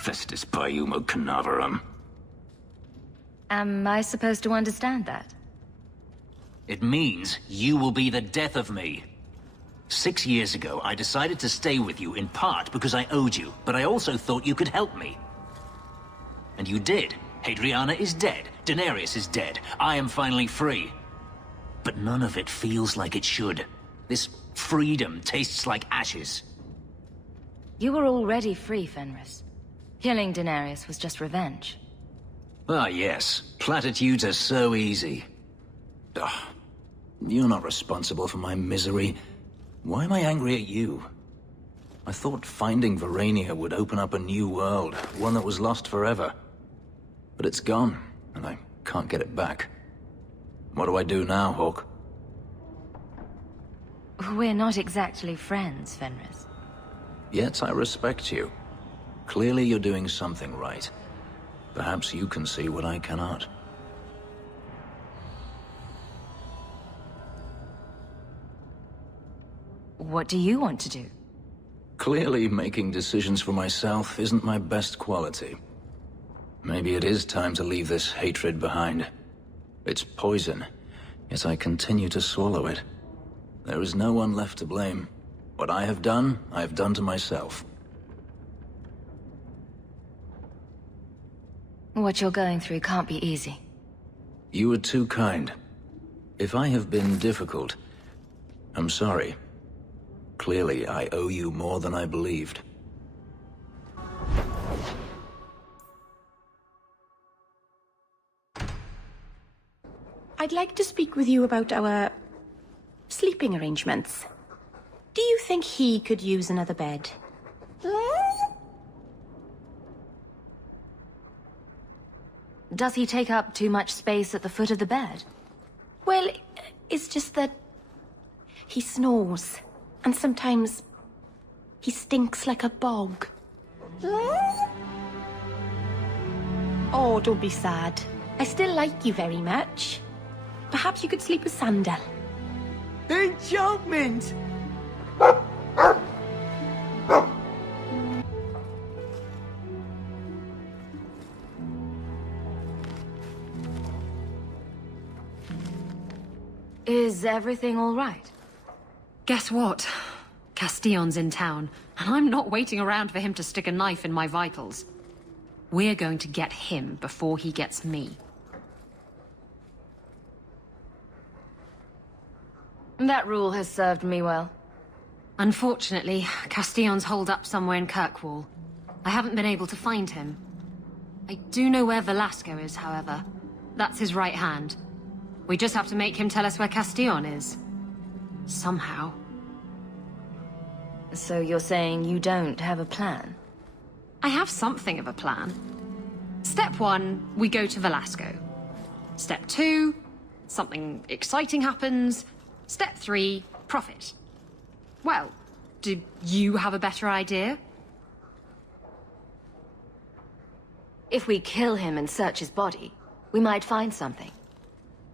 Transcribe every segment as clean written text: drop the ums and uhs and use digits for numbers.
Festus Paiumo Canaverum. Am I supposed to understand that? It means you will be the death of me. 6 years ago, I decided to stay with you in part because I owed you, but I also thought you could help me. And you did. Hadriana is dead. Daenerys is dead. I am finally free. But none of it feels like it should. This freedom tastes like ashes. You were already free, Fenris. Killing Daenerys was just revenge. Ah, yes. Platitudes are so easy. Ugh. You're not responsible for my misery. Why am I angry at you? I thought finding Verania would open up a new world, one that was lost forever. But it's gone, and I can't get it back. What do I do now, Hawk? We're not exactly friends, Fenris. Yet I respect you. Clearly you're doing something right. Perhaps you can see what I cannot. What do you want to do? Clearly making decisions for myself isn't my best quality. Maybe it is time to leave this hatred behind. It's poison, yet I continue to swallow it. There is no one left to blame. What I have done to myself. What you're going through can't be easy. You were too kind. If I have been difficult, I'm sorry. Clearly, I owe you more than I believed. I'd like to speak with you about our sleeping arrangements. Do you think he could use another bed? Does he take up too much space at the foot of the bed? Well, it's just that he snores, and sometimes he stinks like a bog. Oh, don't be sad. I still like you very much. Perhaps you could sleep with Sandal. Enchantment! Is everything all right? Guess what? Castillon's in town, and I'm not waiting around for him to stick a knife in my vitals. We're going to get him before he gets me. That rule has served me well. Unfortunately, Castillon's holed up somewhere in Kirkwall. I haven't been able to find him. I do know where Velasco is, however. That's his right hand. We just have to make him tell us where Castillon is. Somehow. So you're saying you don't have a plan? I have something of a plan. Step 1, we go to Velasco. Step 2, something exciting happens. Step 3, profit. Well, do you have a better idea? If we kill him and search his body, we might find something.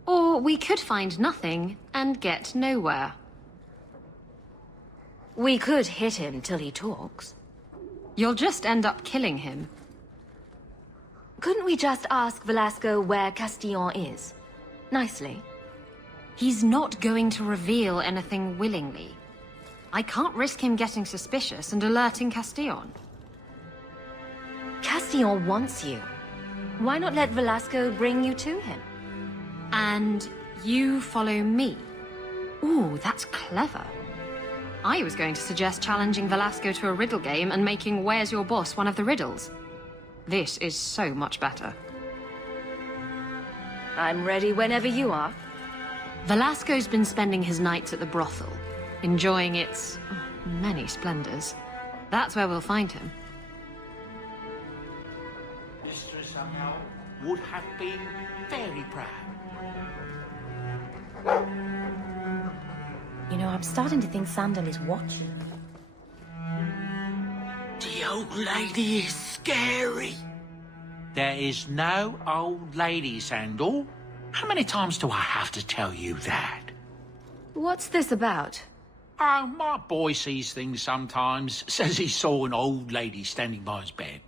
Or we could find nothing and get nowhere. We could hit him till he talks. You'll just end up killing him. Couldn't we just ask Velasco where Castillon is? Nicely. He's not going to reveal anything willingly. I can't risk him getting suspicious and alerting Castillon. Castillon wants you. Why not let Velasco bring you to him? And you follow me. Ooh, that's clever. I was going to suggest challenging Velasco to a riddle game and making Where's Your Boss one of the riddles. This is so much better. I'm ready whenever you are. Velasco's been spending his nights at the brothel, enjoying its many splendors. That's where we'll find him. Mistress Amel would have been very proud. You know, I'm starting to think Sandal is watching. The old lady is scary. There is no old lady, Sandal. How many times do I have to tell you that? What's this about? Oh, my boy sees things sometimes. Says he saw an old lady standing by his bed.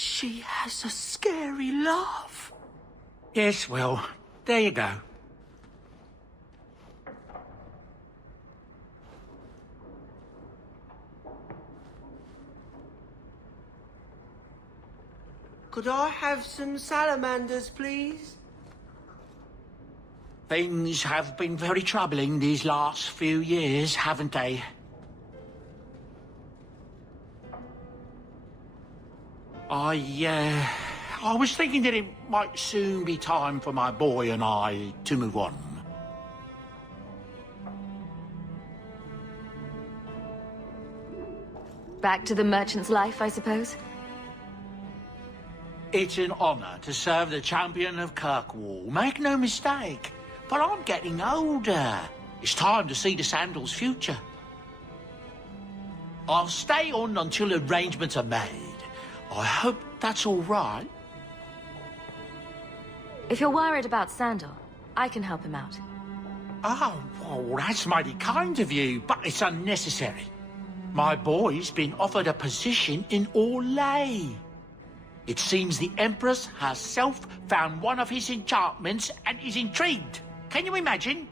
She has a scary laugh. Yes, well, there you go. Could I have some salamanders, please? Things have been very troubling these last few years, haven't they? I was thinking that it might soon be time for my boy and I to move on. Back to the merchant's life, I suppose? It's an honor to serve the champion of Kirkwall, make no mistake. But I'm getting older. It's time to see the Sandals' future. I'll stay on until arrangements are made. I hope that's all right. If you're worried about Sandal, I can help him out. Oh, well, that's mighty kind of you, but it's unnecessary. My boy's been offered a position in Orlais. It seems the Empress herself found one of his enchantments and is intrigued. Can you imagine?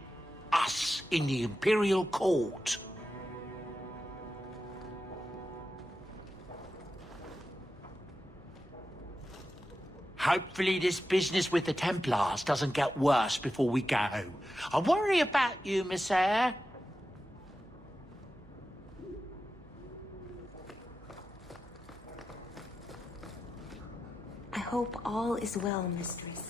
Us in the Imperial Court. Hopefully this business with the Templars doesn't get worse before we go. I worry about you, Miss Eyre. I hope all is well, mistress.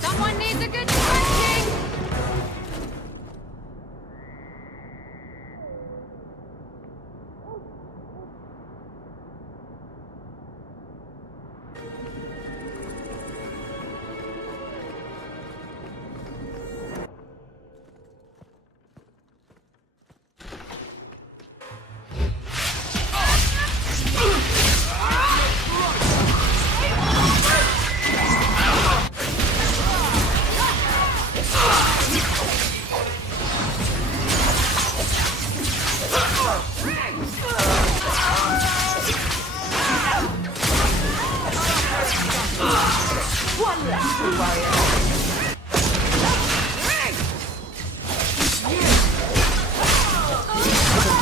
Someone needs a good stretching!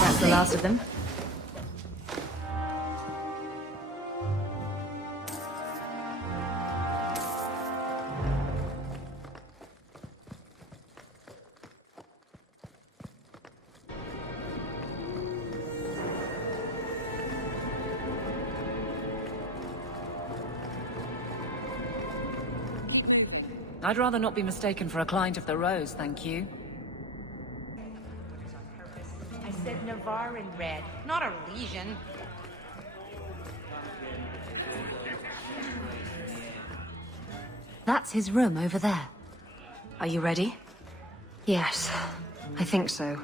That's the last of them. I'd rather not be mistaken for a client of the Rose, thank you. I said Navarre in red, not a legion. That's his room over there. Are you ready? Yes, I think so.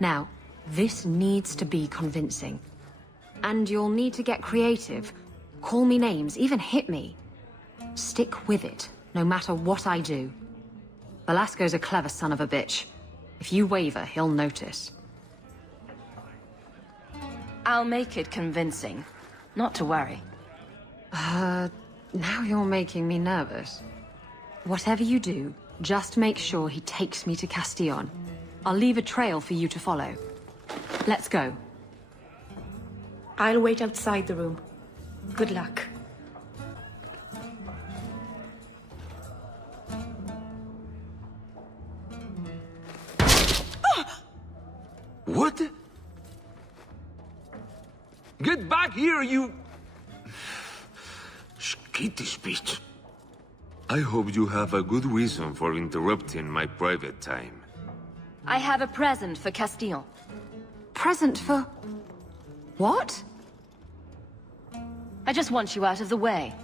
Now, this needs to be convincing. And you'll need to get creative. Call me names, even hit me. Stick with it, no matter what I do. Velasco's a clever son of a bitch. If you waver, he'll notice. I'll make it convincing. Not to worry. Now you're making me nervous. Whatever you do, just make sure he takes me to Castillon. I'll leave a trail for you to follow. Let's go. I'll wait outside the room. Good luck. What the? Get back here, you... Skittish bitch. I hope you have a good reason for interrupting my private time. I have a present for Castillon. Present for... what? I just want you out of the way.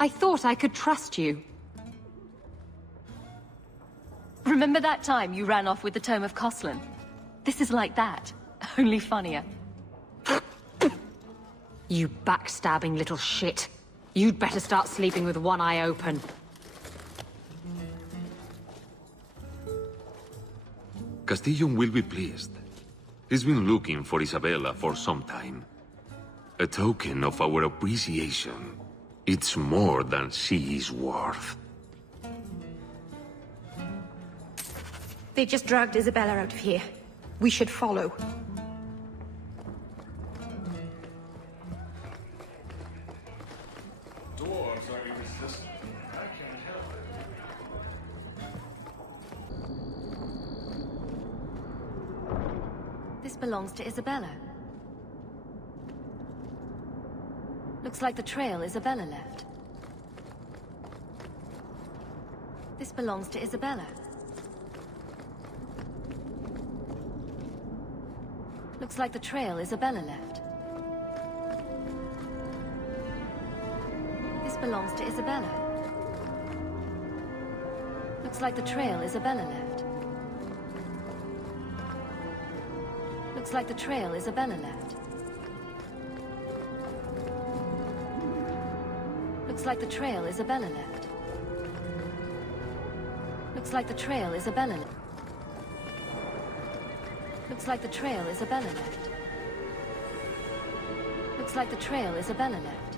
I thought I could trust you. Remember that time you ran off with the Tome of Coslin? This is like that, only funnier. You backstabbing little shit. You'd better start sleeping with one eye open. Castillon will be pleased. He's been looking for Isabella for some time. A token of our appreciation. It's more than she is worth. They just dragged Isabella out of here. We should follow. Dwarves are irresistible. I can't help it. This belongs to Isabella. Looks like the trail Isabella left. This belongs to Isabella. Looks like the trail Isabella left. This belongs to Isabella. Looks like the trail Isabella left. Looks like the trail Isabella left. Looks like the trail Isabella left. Looks like the trail Isabella left. Looks like the trail Isabella left. Looks like the trail Isabella left.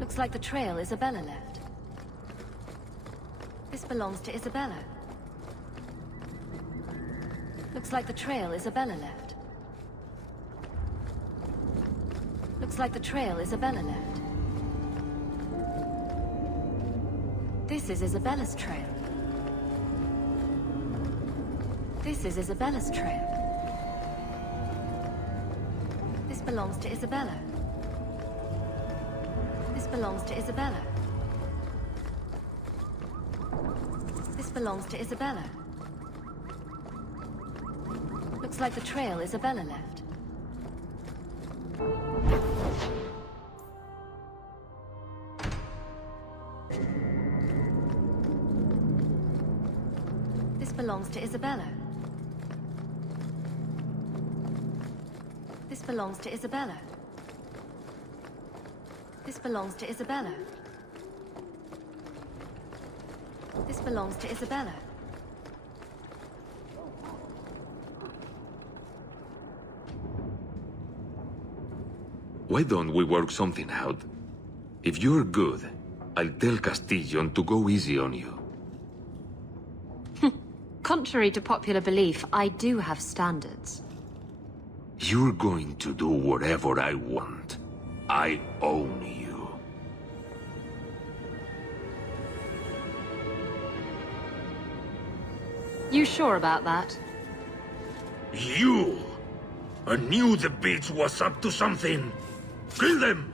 Looks like the trail Isabella left. This belongs to Isabella. Looks like the trail Isabella left. Looks like the trail Isabella left. This is Isabella's trail. This is Isabella's trail. This belongs to Isabella. This belongs to Isabella. This belongs to Isabella. Looks like the trail Isabella left. This belongs to Isabella. This belongs to Isabella. This belongs to Isabella. This belongs to Isabella. Why don't we work something out? If you're good, I'll tell Castillon to go easy on you. Contrary to popular belief, I do have standards. You're going to do whatever I want. I own you. You sure about that? You! I knew the bitch was up to something. Kill them!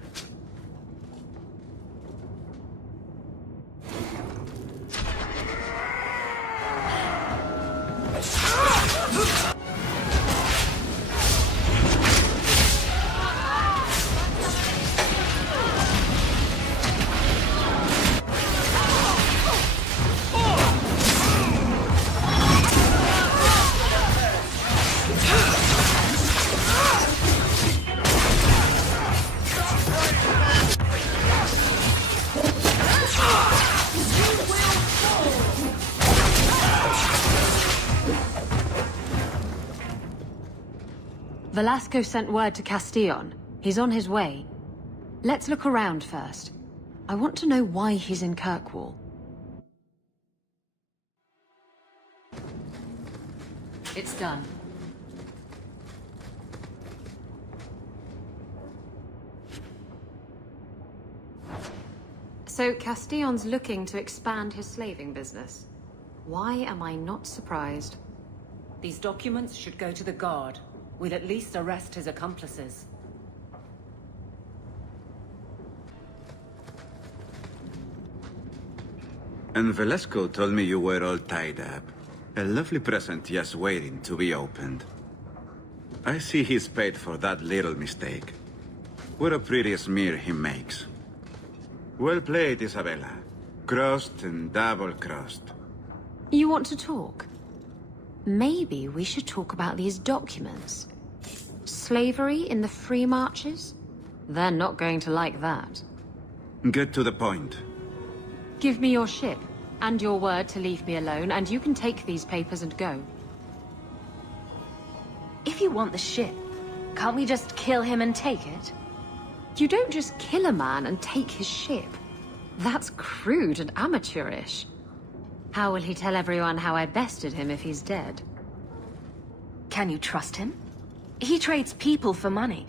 Velasco sent word to Castillon. He's on his way. Let's look around first. I want to know why he's in Kirkwall. It's done. So Castillon's looking to expand his slaving business. Why am I not surprised? These documents should go to the guard. We'll at least arrest his accomplices. And Velasco told me you were all tied up. A lovely present just waiting to be opened. I see he's paid for that little mistake. What a pretty smear he makes. Well played, Isabella. Crossed and double-crossed. You want to talk? Maybe we should talk about these documents. Slavery in the free marches? They're not going to like that. Get to the point. Give me your ship, and your word to leave me alone, and you can take these papers and go. If you want the ship, can't we just kill him and take it? You don't just kill a man and take his ship. That's crude and amateurish. How will he tell everyone how I bested him if he's dead? Can you trust him? He trades people for money.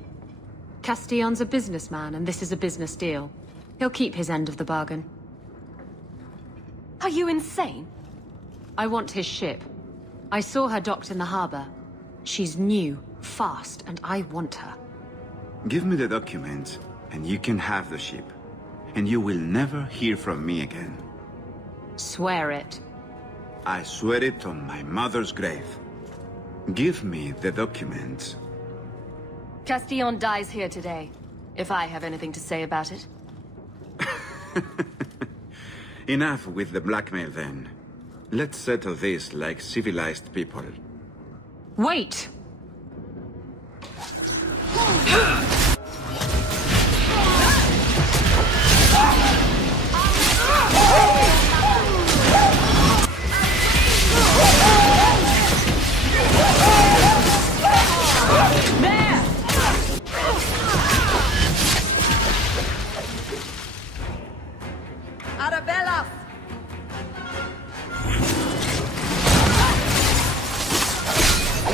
Castillon's a businessman, and this is a business deal. He'll keep his end of the bargain. Are you insane? I want his ship. I saw her docked in the harbor. She's new, fast, and I want her. Give me the documents, and you can have the ship. And you will never hear from me again. Swear it. I swear it on my mother's grave. Give me the documents. Castillon dies here today, if I have anything to say about it. Enough with the blackmail then. Let's settle this like civilized people. Wait! Arabella!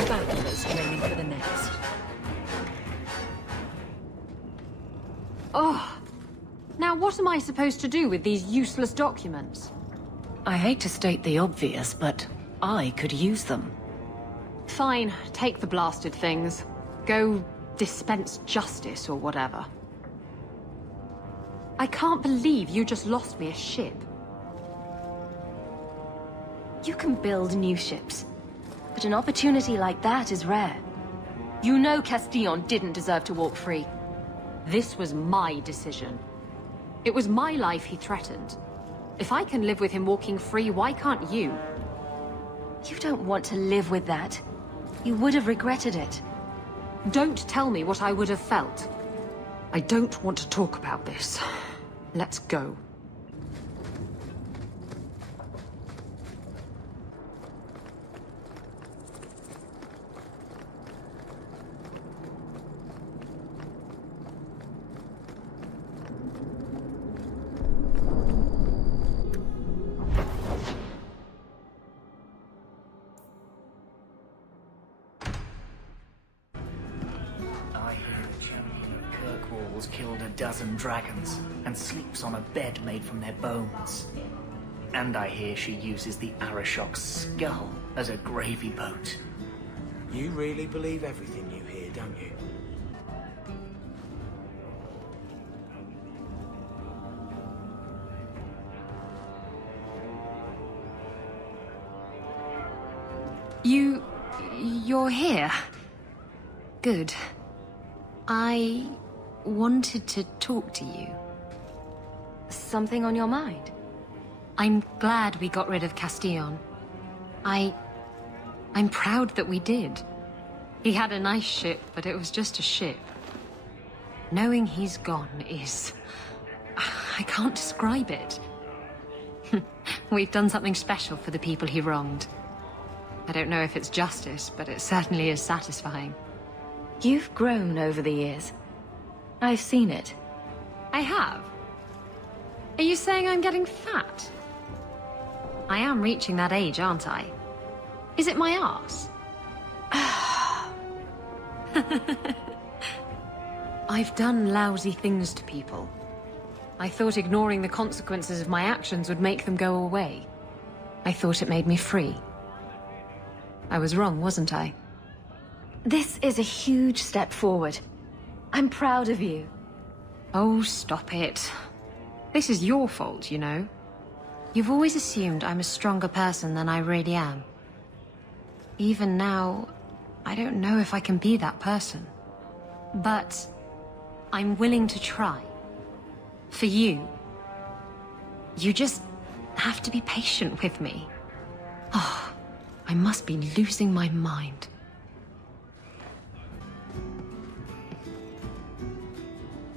Battlers training for the next. Oh. Now what am I supposed to do with these useless documents? I hate to state the obvious, but I could use them. Fine, take the blasted things. Go dispense justice or whatever. I can't believe you just lost me a ship. You can build new ships, but an opportunity like that is rare. You know Castillon didn't deserve to walk free. This was my decision. It was my life he threatened. If I can live with him walking free, why can't you? You don't want to live with that. You would have regretted it. Don't tell me what I would have felt. I don't want to talk about this. Let's go. I hear the champion of Kirkwall's killed a dozen dragons and sleeps on a bed made from their bones. And I hear she uses the Arashok's skull as a gravy boat. You really believe everything you hear, don't you? You're here? Good. I wanted to talk to you. Something on your mind? I'm glad we got rid of Castillon. I'm proud that we did. He had a nice ship, but it was just a ship. Knowing he's gone is... I can't describe it. We've done something special for the people he wronged. I don't know if it's justice, but it certainly is satisfying. You've grown over the years. I've seen it. I have? Are you saying I'm getting fat? I am reaching that age, aren't I? Is it my arse? I've done lousy things to people. I thought ignoring the consequences of my actions would make them go away. I thought it made me free. I was wrong, wasn't I? This is a huge step forward. I'm proud of you. Oh, stop it. This is your fault, you know. You've always assumed I'm a stronger person than I really am. Even now, I don't know if I can be that person. But I'm willing to try. For you. You just have to be patient with me. Oh, I must be losing my mind.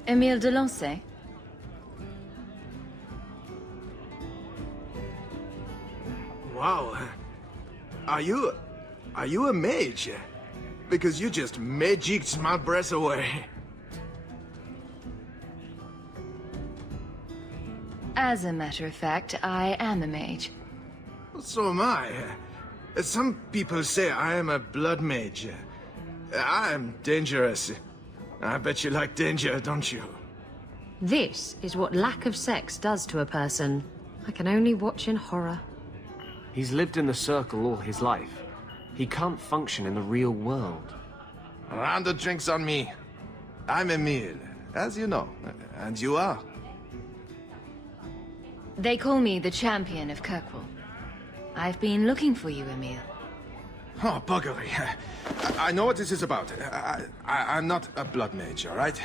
Emile de Lancey? Wow. Are you a mage? Because you just magicked my breath away. As a matter of fact, I am a mage. So am I. Some people say I am a blood mage. I am dangerous. I bet you like danger, don't you? This is what lack of sex does to a person. I can only watch in horror. He's lived in the circle all his life. He can't function in the real world. A round of drinks on me. I'm Emile, as you know. And you are? They call me the champion of Kirkwall. I've been looking for you, Emile. Oh, buggery. I know what this is about. I'm not a blood mage, all right?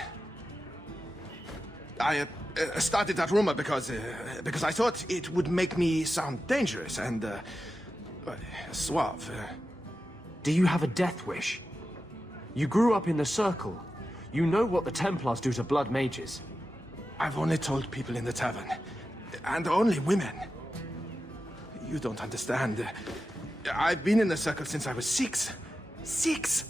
I started that rumor because I thought it would make me sound dangerous and suave. Do you have a death wish? You grew up in the Circle. You know what the Templars do to blood mages. I've only told people in the tavern. And only women. You don't understand. I've been in the Circle since I was 6. 6!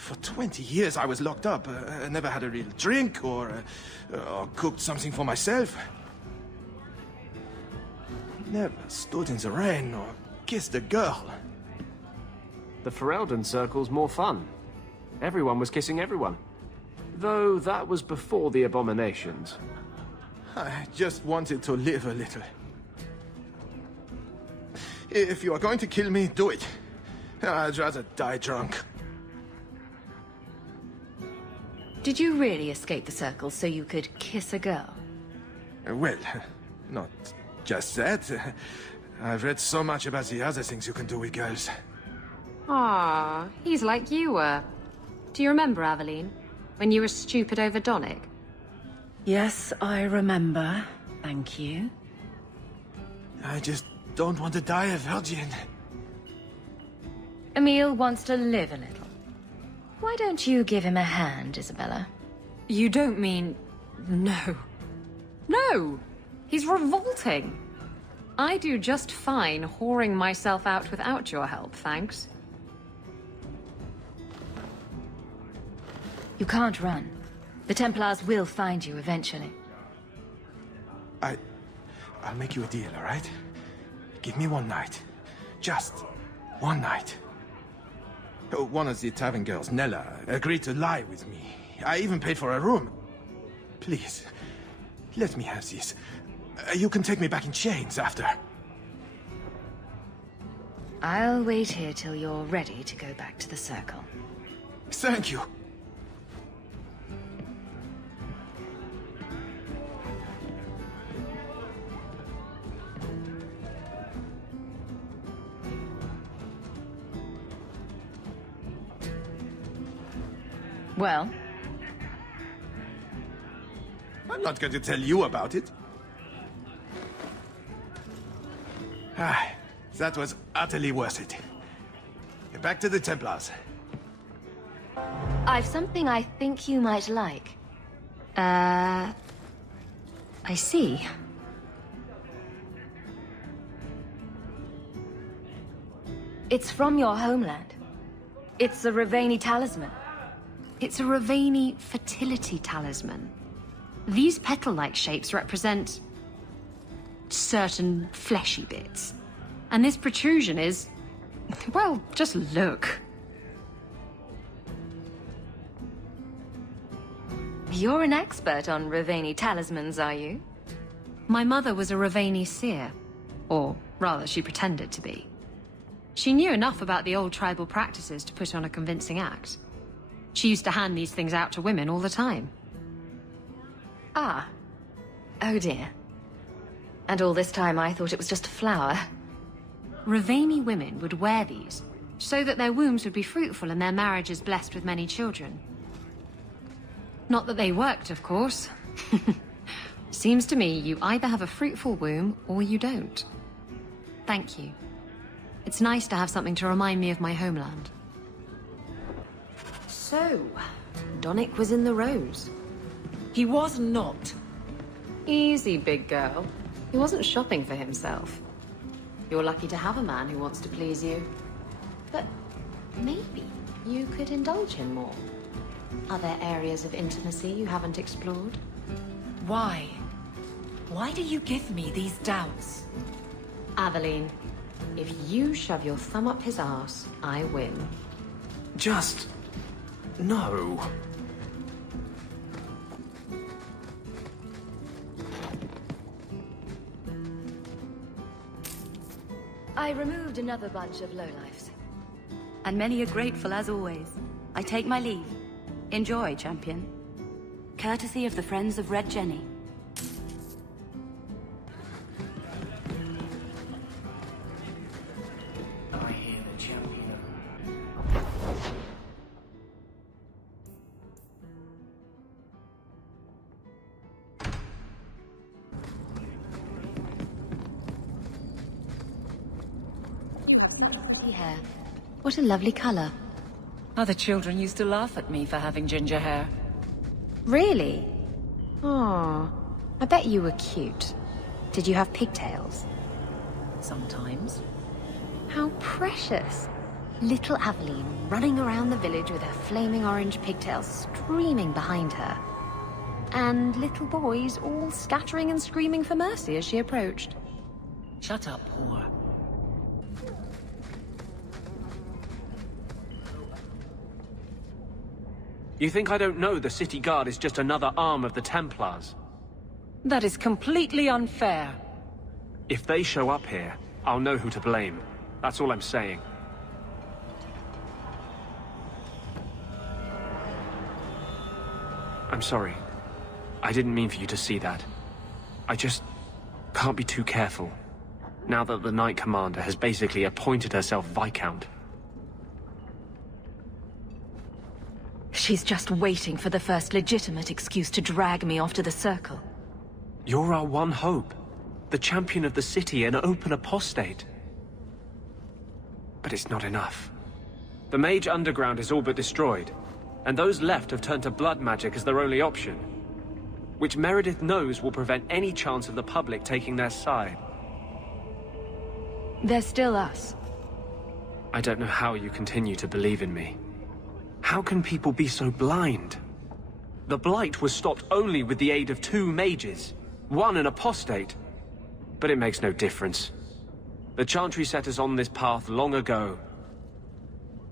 For 20 years I was locked up. I never had a real drink or cooked something for myself. Never stood in the rain or kissed a girl. The Ferelden Circle's more fun. Everyone was kissing everyone. Though that was before the abominations. I just wanted to live a little. If you are going to kill me, do it. I'd rather die drunk. Did you really escape the circle so you could kiss a girl? Well, not just that. I've read so much about the other things you can do with girls. Ah, he's like you were. Do you remember, Aveline? When you were stupid over Donick? Yes, I remember. Thank you. I just don't want to die a virgin. Emile wants to live a little. Why don't you give him a hand, Isabella? You don't mean... No. No! He's revolting. I do just fine whoring myself out without your help, thanks. You can't run. The Templars will find you eventually. I'll make you a deal, all right? Give me one night. Just one night. One of the tavern girls, Nella, agreed to lie with me. I even paid for a room. Please, let me have this. You can take me back in chains after. I'll wait here till you're ready to go back to the circle. Thank you. Well? I'm not going to tell you about it. That was utterly worth it. Back to the Templars. I've something I think you might like. I see. It's from your homeland. It's a Ravani talisman. It's a Ravani fertility talisman. These petal-like shapes represent... certain fleshy bits. And this protrusion is... well, just look. You're an expert on Ravani talismans, are you? My mother was a Ravani seer. Or, rather, she pretended to be. She knew enough about the old tribal practices to put on a convincing act. She used to hand these things out to women all the time. Ah. Oh dear. And all this time I thought it was just a flower. Ravani women would wear these, so that their wombs would be fruitful and their marriages blessed with many children. Not that they worked, of course. Seems to me you either have a fruitful womb, or you don't. Thank you. It's nice to have something to remind me of my homeland. So, Donnic was in the Rose. He was not. Easy, big girl. He wasn't shopping for himself. You're lucky to have a man who wants to please you. But maybe you could indulge him more. Are there areas of intimacy you haven't explored? Why? Why do you give me these doubts? Aveline, if you shove your thumb up his arse, I win. Just... no. I removed another bunch of lowlifes. And many are grateful as always. I take my leave. Enjoy, champion. Courtesy of the Friends of Red Jenny. I hear the champion. Hair. What a lovely color. Other children used to laugh at me for having ginger hair. Really? Oh, I bet you were cute. Did you have pigtails? Sometimes. How precious. Little Aveline running around the village with her flaming orange pigtails streaming behind her. And little boys all scattering and screaming for mercy as she approached. Shut up, whore. You think I don't know the City Guard is just another arm of the Templars? That is completely unfair. If they show up here, I'll know who to blame. That's all I'm saying. I'm sorry. I didn't mean for you to see that. I just can't be too careful, now that the Knight Commander has basically appointed herself Viscount. She's just waiting for the first legitimate excuse to drag me off to the Circle. You're our one hope. The champion of the city, an open apostate. But it's not enough. The Mage Underground is all but destroyed, and those left have turned to blood magic as their only option, which Meredith knows will prevent any chance of the public taking their side. There's still us. I don't know how you continue to believe in me. How can people be so blind? The Blight was stopped only with the aid of 2 mages, one an apostate. But it makes no difference. The Chantry set us on this path long ago.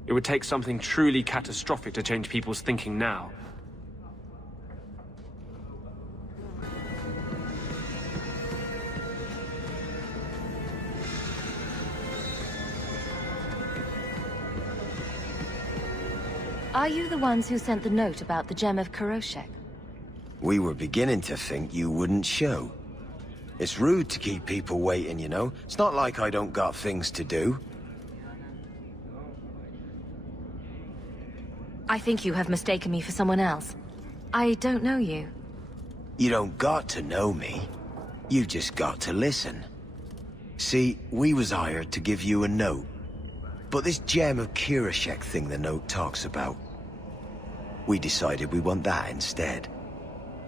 It would take something truly catastrophic to change people's thinking now. Are you the ones who sent the note about the Gem of Ferelden? We were beginning to think you wouldn't show. It's rude to keep people waiting, you know? It's not like I don't got things to do. I think you have mistaken me for someone else. I don't know you. You don't got to know me. You just got to listen. See, we was hired to give you a note. But this Gem of Ferelden thing the note talks about, we decided we want that instead.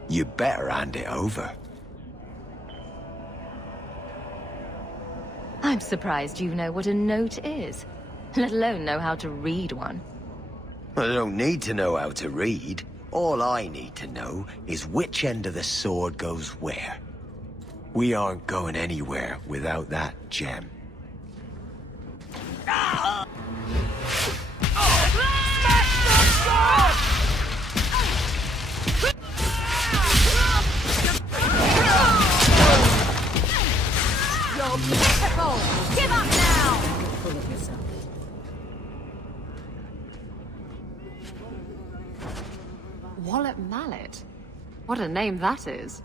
You better hand it over. I'm surprised you know what a note is, let alone know how to read one. I don't need to know how to read. All I need to know is which end of the sword goes where. We aren't going anywhere without that gem. Mallet? What a name that is.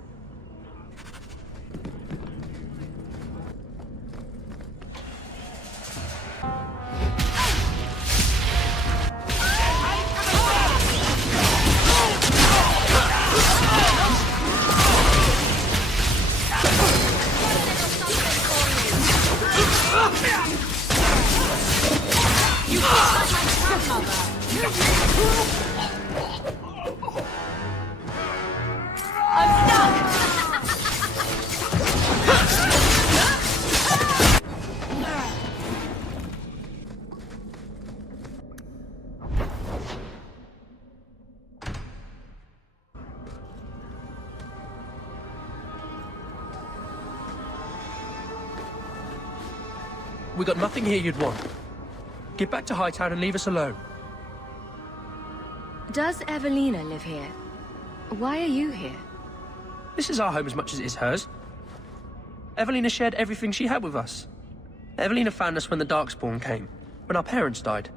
We got nothing here you'd want. Get back to Hightown and leave us alone. Does Evelina live here? Why are you here? This is our home as much as it is hers. Evelina shared everything she had with us. Evelina found us when the Darkspawn came, when our parents died.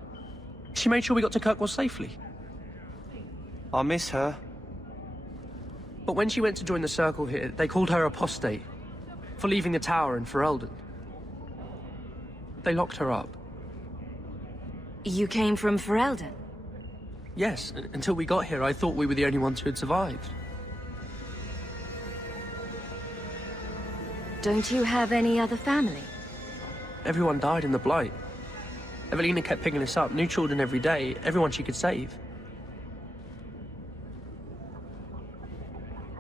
She made sure we got to Kirkwall safely. I miss her. But when she went to join the Circle here, they called her apostate for leaving the tower in Ferelden. They locked her up. You came from Ferelden? Yes, until we got here, I thought we were the only ones who had survived. Don't you have any other family? Everyone died in the Blight. Evelina kept picking us up, new children every day, everyone she could save.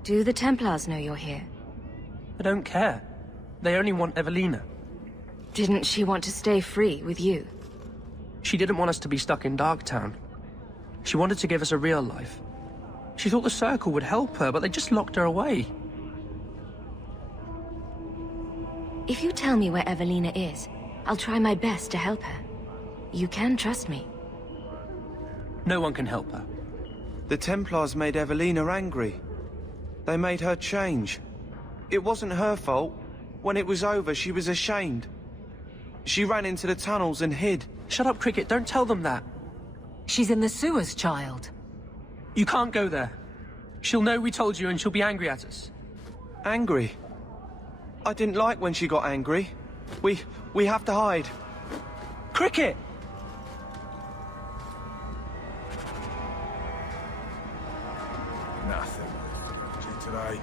Do the Templars know you're here? They don't care. They only want Evelina. Didn't she want to stay free with you? She didn't want us to be stuck in Darktown. She wanted to give us a real life. She thought the Circle would help her, but they just locked her away. If you tell me where Evelina is, I'll try my best to help her. You can trust me. No one can help her. The Templars made Evelina angry. They made her change. It wasn't her fault. When it was over, she was ashamed. She ran into the tunnels and hid. Shut up, Cricket. Don't tell them that. She's in the sewers, child. You can't go there. She'll know we told you and she'll be angry at us. Angry? I didn't like when she got angry. We have to hide. Cricket! Nothing. Today.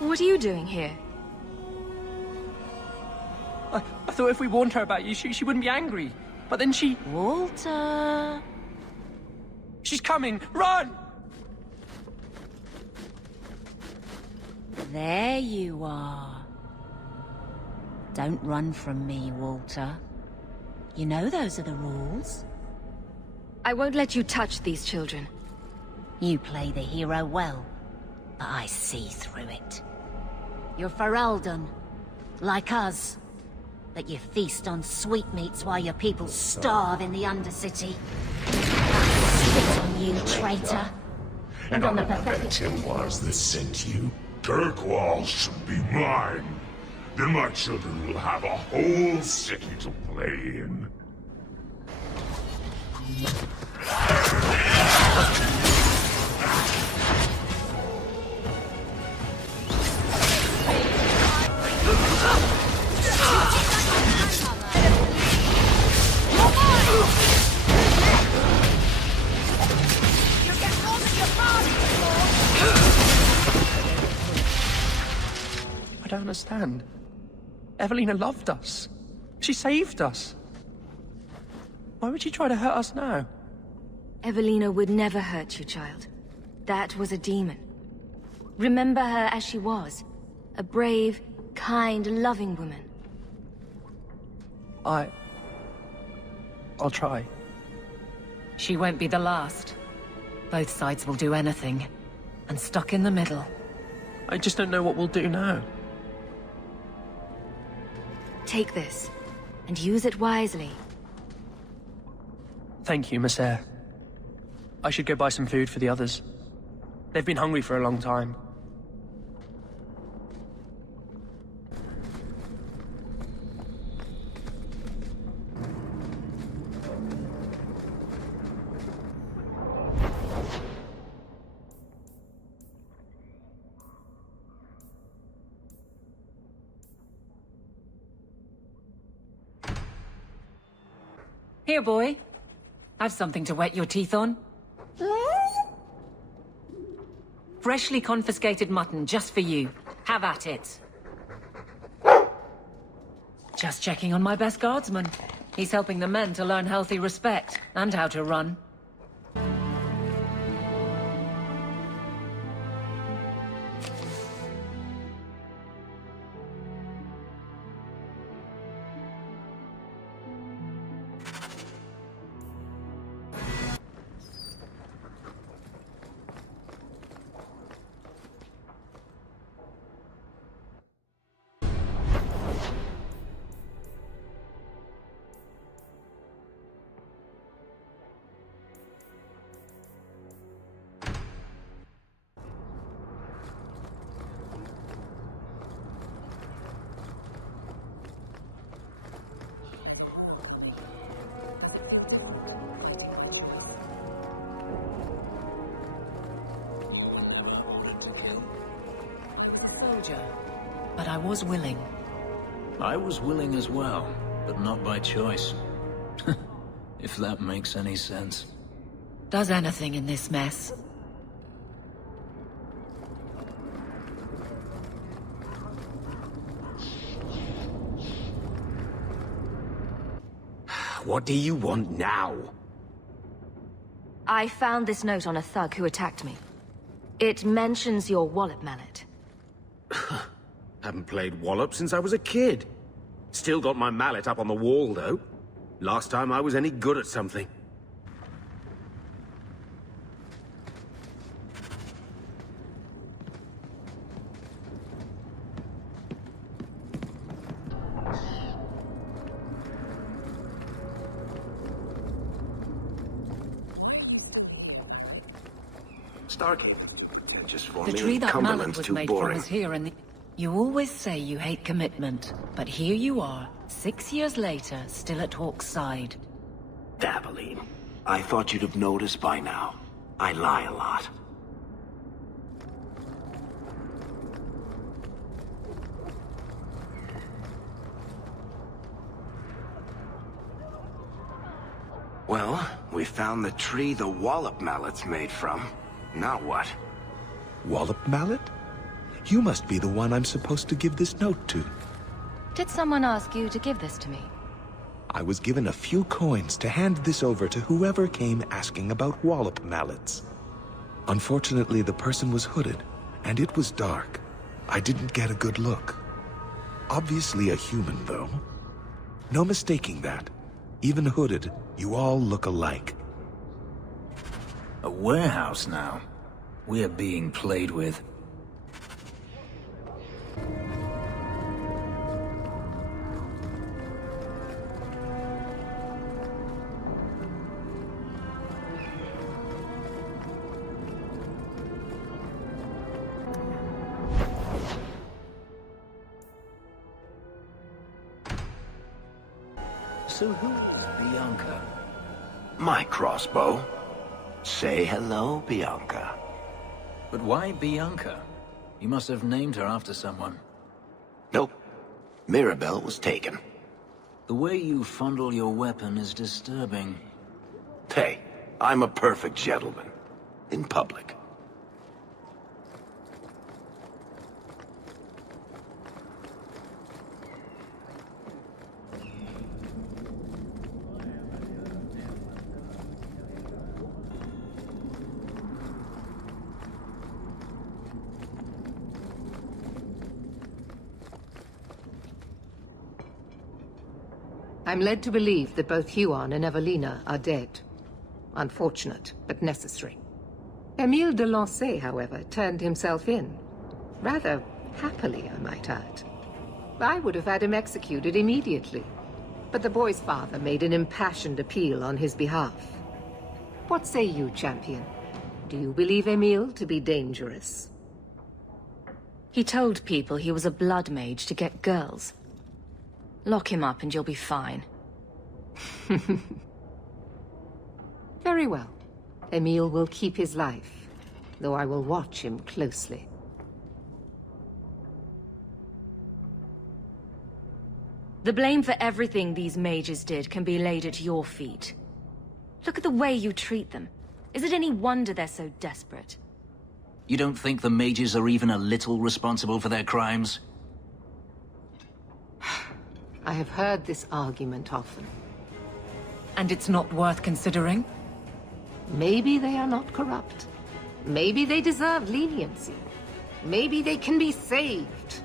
What are you doing here? I thought if we warned her about you, she wouldn't be angry. But then she... Walter... She's coming! Run! There you are. Don't run from me, Walter. You know those are the rules. I won't let you touch these children. You play the hero well, but I see through it. You're Ferelden, like us. But you feast on sweetmeats while your people starve in the Undercity. Spit on you, traitor. And on the Templars that sent you, Kirkwall should be mine. Then my children will have a whole city to play in. I don't understand. Evelina loved us. She saved us. Why would she try to hurt us now? Evelina would never hurt you, child. That was a demon. Remember her as she was. A brave, kind, loving woman. I'll try. She won't be the last. Both sides will do anything. And stuck in the middle. I just don't know what we'll do now. Take this, and use it wisely. Thank you, Miss Eyre. I should go buy some food for the others. They've been hungry for a long time. Here, boy. I've something to wet your teeth on. Freshly confiscated mutton, just for you. Have at it. Just checking on my best guardsman. He's helping the men to learn healthy respect, and how to run. But I was willing. I was willing as well, but not by choice. If that makes any sense. Does anything in this mess. What do you want now? I found this note on a thug who attacked me. It mentions your wallet mallet. Haven't played Wallop since I was a kid. Still got my mallet up on the wall, though. Last time I was any good at something. Starkey. Just for The me, tree that mallet Cumberland's was too made from boring. is here in the... You always say you hate commitment, but here you are, 6 years later, still at Hawk's side. Dabbling. I thought you'd have noticed by now. I lie a lot. Well, we found the tree the Wallop mallet's made from. Now what? Wallop mallet? You must be the one I'm supposed to give this note to. Did someone ask you to give this to me? I was given a few coins to hand this over to whoever came asking about Wallop mallets. Unfortunately, the person was hooded, and it was dark. I didn't get a good look. Obviously a human, though. No mistaking that. Even hooded, you all look alike. A warehouse now. We're being played with. So who is Bianca? My crossbow. Say hello, Bianca. But why Bianca? You must have named her after someone. Nope. Mirabelle was taken. The way you fondle your weapon is disturbing. Hey, I'm a perfect gentleman. In public. I'm led to believe that both Huon and Evelina are dead. Unfortunate, but necessary. Emile de Lancey, however, turned himself in. Rather happily, I might add. I would have had him executed immediately, but the boy's father made an impassioned appeal on his behalf. What say you, champion? Do you believe Emile to be dangerous? He told people he was a blood mage to get girls. Lock him up and you'll be fine. Very well. Emile will keep his life, though I will watch him closely. The blame for everything these mages did can be laid at your feet. Look at the way you treat them. Is it any wonder they're so desperate? You don't think the mages are even a little responsible for their crimes? I have heard this argument often. And it's not worth considering? Maybe they are not corrupt. Maybe they deserve leniency. Maybe they can be saved.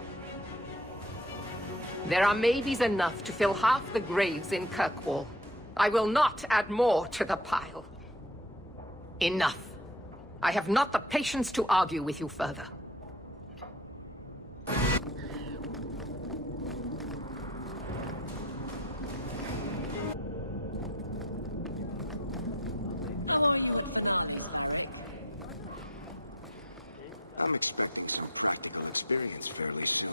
There are maybes enough to fill half the graves in Kirkwall. I will not add more to the pile. Enough. I have not the patience to argue with you further. I'm expecting something experience fairly soon.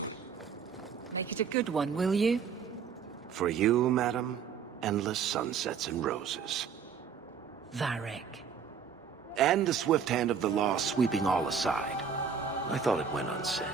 Make it a good one, will you? For you, madam, endless sunsets and roses. Varric. And the swift hand of the law sweeping all aside. I thought it went unsaid.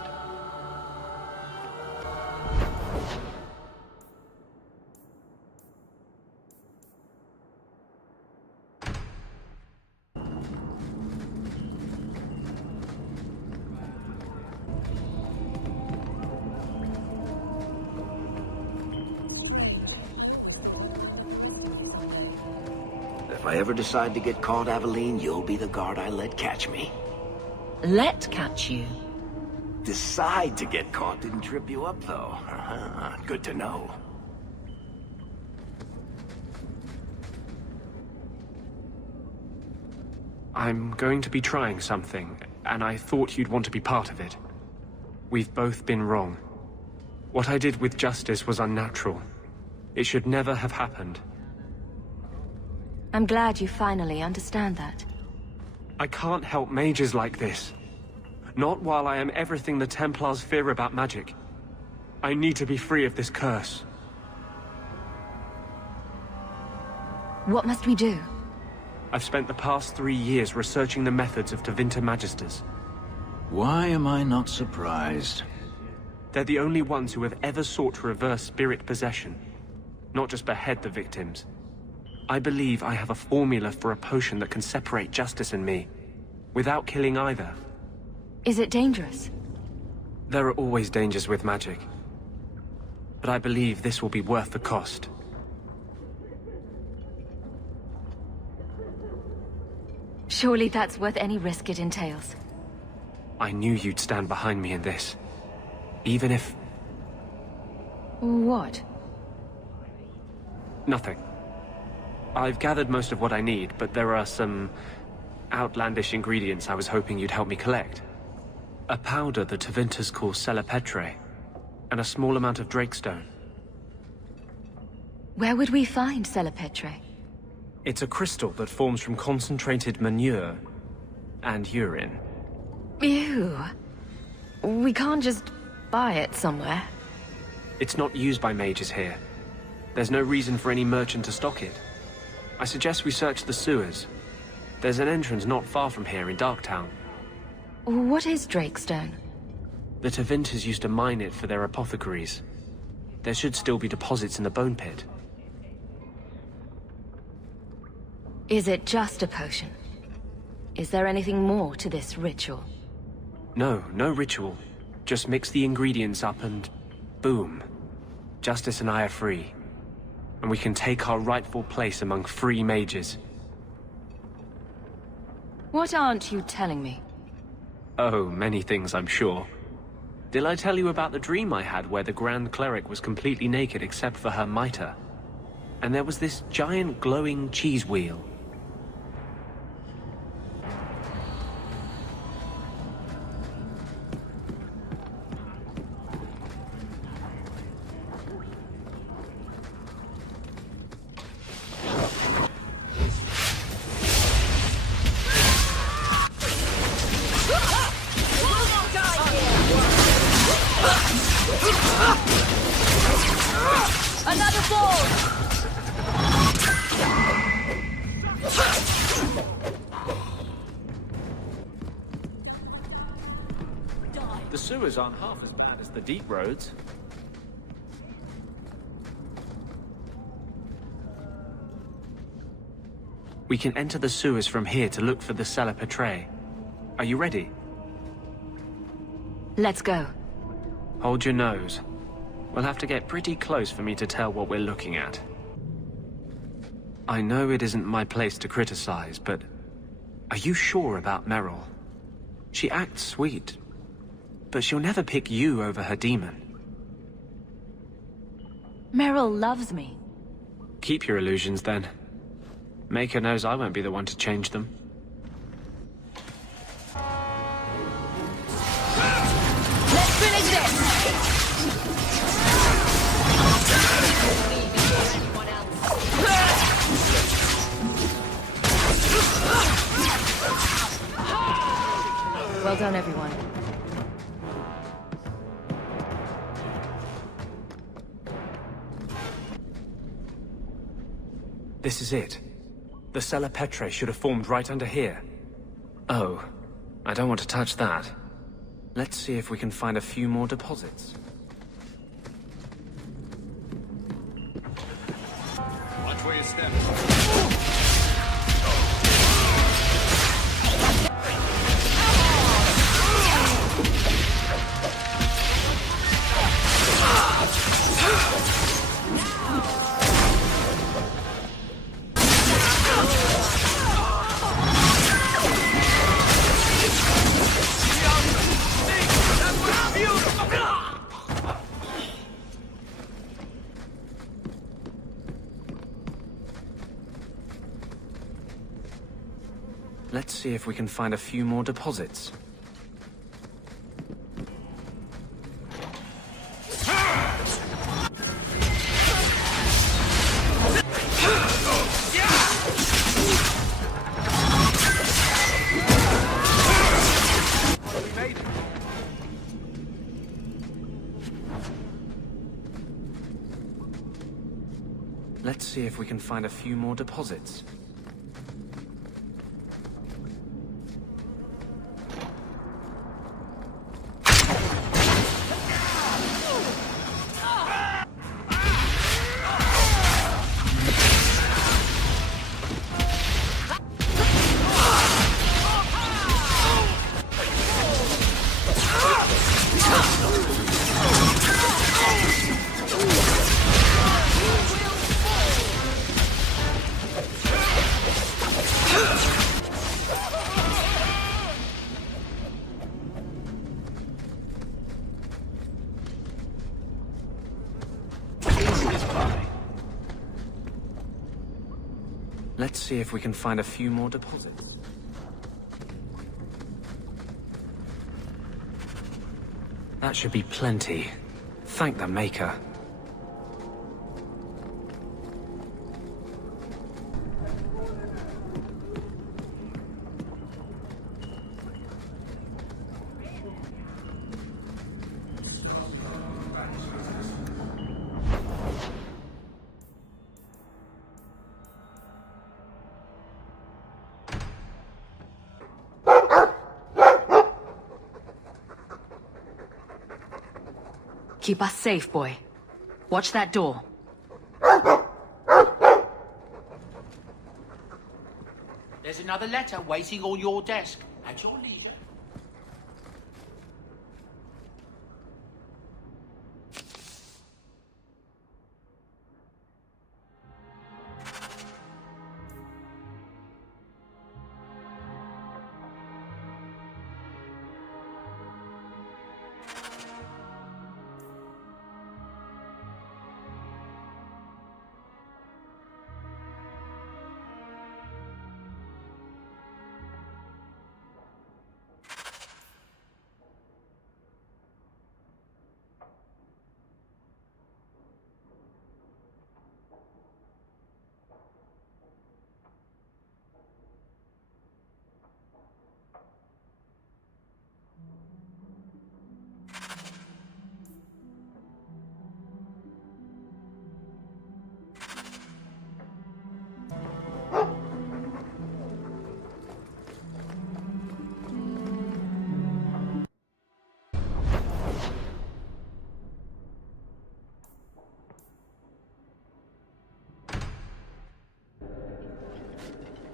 If I ever decide to get caught, Aveline, you'll be the guard I let catch me. Let catch you? Decide to get caught didn't trip you up, though. Good to know. I'm going to be trying something, and I thought you'd want to be part of it. We've both been wrong. What I did with Justice was unnatural. It should never have happened. I'm glad you finally understand that. I can't help mages like this. Not while I am everything the Templars fear about magic. I need to be free of this curse. What must we do? I've spent the past 3 years researching the methods of Tevinter Magisters. Why am I not surprised? They're the only ones who have ever sought to reverse spirit possession, not just behead the victims. I believe I have a formula for a potion that can separate Justice and me, without killing either. Is it dangerous? There are always dangers with magic. But I believe this will be worth the cost. Surely that's worth any risk it entails. I knew you'd stand behind me in this. Even if... What? Nothing. I've gathered most of what I need, but there are some outlandish ingredients I was hoping you'd help me collect. A powder the Tevinters call Celepetre, and a small amount of Drakestone. Where would we find Celepetre? It's a crystal that forms from concentrated manure and urine. Ew. We can't just buy it somewhere. It's not used by mages here. There's no reason for any merchant to stock it. I suggest we search the sewers. There's an entrance not far from here in Darktown. What is Drakestone? The Tevinters used to mine it for their apothecaries. There should still be deposits in the bone pit. Is it just a potion? Is there anything more to this ritual? No ritual. Just mix the ingredients up and... boom. Justice and I are free. And we can take our rightful place among free mages. What aren't you telling me? Oh, many things, I'm sure. Did I tell you about the dream I had where the Grand Cleric was completely naked except for her mitre? and there was this giant glowing cheese wheel. Another ball! The sewers aren't half as bad as the deep roads. We can enter the sewers from here to look for the cellar Petre. Are you ready? Let's go. Hold your nose. We'll have to get pretty close for me to tell what we're looking at. I know it isn't my place to criticize, but are you sure about Merrill? She acts sweet, but she'll never pick you over her demon. Merrill loves me. Keep your illusions, then. Maker knows I won't be the one to change them. Let's finish this! Well done, everyone. This is it. The cellar Petre should have formed right under here. Oh, I don't want to touch that. Let's see if we can find a few more deposits. Watch where you step. Let's see if we can find a few more deposits. Let's see if we can find a few more deposits. Let's see if we can find a few more deposits. That should be plenty. Thank the Maker. Keep us safe, boy. Watch that door. There's another letter waiting on your desk at your leisure.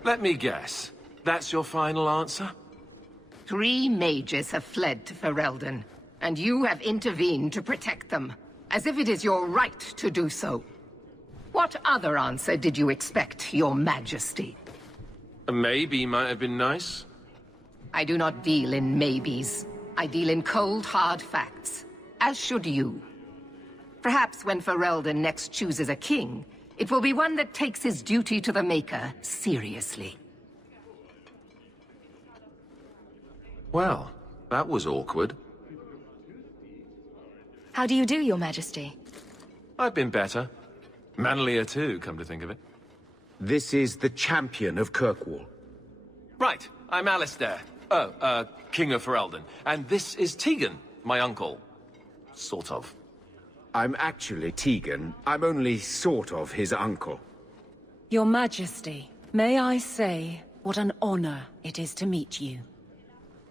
Let me guess. That's your final answer? 3 mages have fled to Ferelden, and you have intervened to protect them, as if it is your right to do so. What other answer did you expect, your majesty? A maybe might have been nice. I do not deal in maybes. I deal in cold, hard facts. As should you. Perhaps when Ferelden next chooses a king, it will be one that takes his duty to the Maker seriously. Well, that was awkward. How do you do, your majesty? I've been better. Manlier too, come to think of it. This is the champion of Kirkwall. Right, I'm Alistair. King of Ferelden. And this is Tegan, my uncle. Sort of. I'm actually Tegan. I'm only sort of his uncle. Your Majesty, may I say what an honor it is to meet you.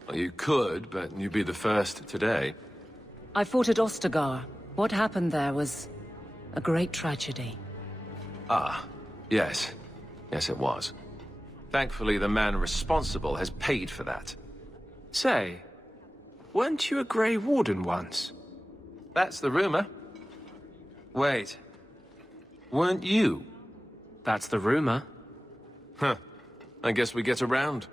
Well, you could, but you'd be the first today. I fought at Ostagar. What happened there was a great tragedy. Ah, yes. Yes, it was. Thankfully, the man responsible has paid for that. Say, weren't you a Grey Warden once? That's the rumor. Wait. Weren't you? That's the rumor. Huh. I guess we get around.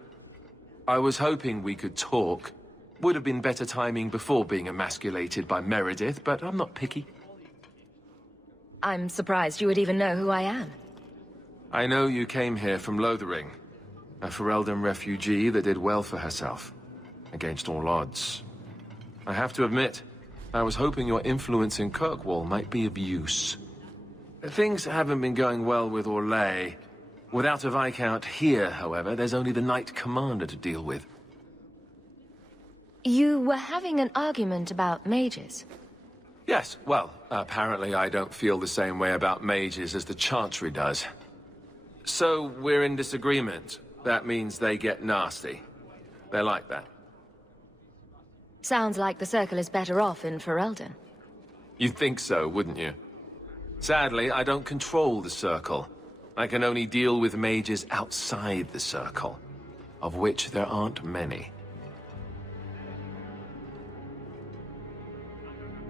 I was hoping we could talk. Would have been better timing before being emasculated by Meredith, but I'm not picky. I'm surprised you would even know who I am. I know you came here from Lothering, a Ferelden refugee that did well for herself, against all odds. I have to admit, I was hoping your influence in Kirkwall might be of use. Things haven't been going well with Orlais. Without a Viscount here, however, there's only the Knight Commander to deal with. You were having an argument about mages. Yes, well, apparently I don't feel the same way about mages as the Chantry does. So, we're in disagreement. That means they get nasty. They're like that. Sounds like the Circle is better off in Ferelden. You'd think so, wouldn't you? Sadly, I don't control the Circle. I can only deal with mages outside the Circle, of which there aren't many.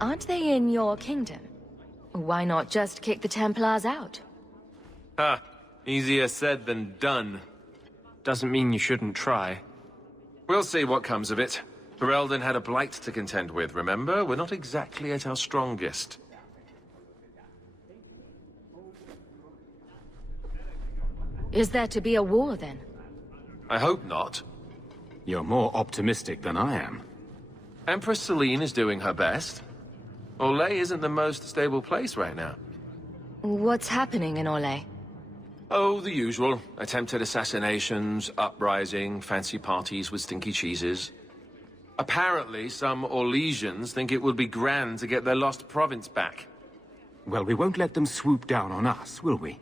Aren't they in your kingdom? Why not just kick the Templars out? Ha! Easier said than done. Doesn't mean you shouldn't try. We'll see what comes of it. Ferelden had a blight to contend with, remember? We're not exactly at our strongest. Is there to be a war, then? I hope not. You're more optimistic than I am. Empress Celine is doing her best. Orlais isn't the most stable place right now. What's happening in Orlais? Oh, the usual. Attempted assassinations, uprising, fancy parties with stinky cheeses. Apparently, some Orlesians think it would be grand to get their lost province back. Well, we won't let them swoop down on us, will we?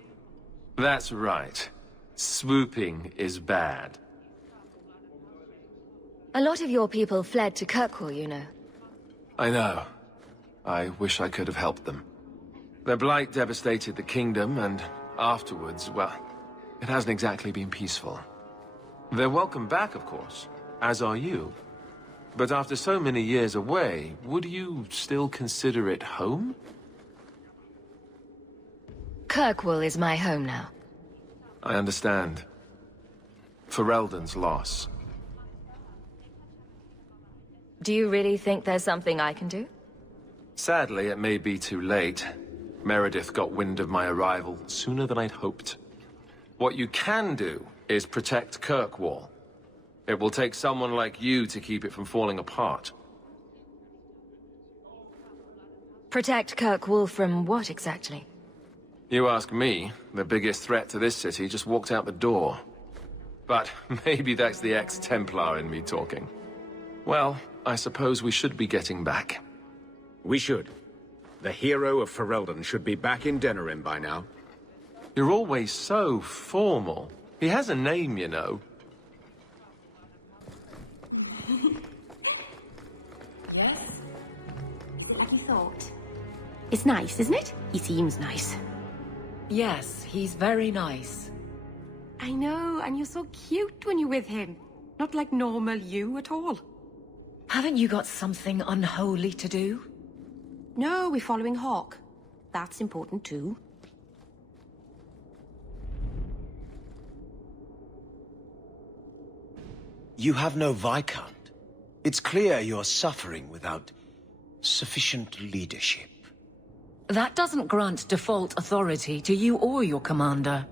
That's right. Swooping is bad. A lot of your people fled to Kirkwall, you know. I know. I wish I could have helped them. Their blight devastated the kingdom, and afterwards, well, it hasn't exactly been peaceful. They're welcome back, of course, as are you. But after so many years away, would you still consider it home? Kirkwall is my home now. I understand. Ferelden's loss. Do you really think there's something I can do? Sadly, it may be too late. Meredith got wind of my arrival sooner than I'd hoped. What you can do is protect Kirkwall. It will take someone like you to keep it from falling apart. Protect Kirkwall from what exactly? You ask me, the biggest threat to this city just walked out the door. But maybe that's the ex-Templar in me talking. Well, I suppose we should be getting back. We should. The hero of Ferelden should be back in Denerim by now. You're always so formal. He has a name, you know. Yes? Have you thought? It's nice, isn't it? He seems nice. Yes, he's very nice. I know, and you're so cute when you're with him. Not like normal you at all. Haven't you got something unholy to do? No, we're following Hawk. That's important too. You have no Viscount. It's clear you're suffering without sufficient leadership. That doesn't grant default authority to you or your commander.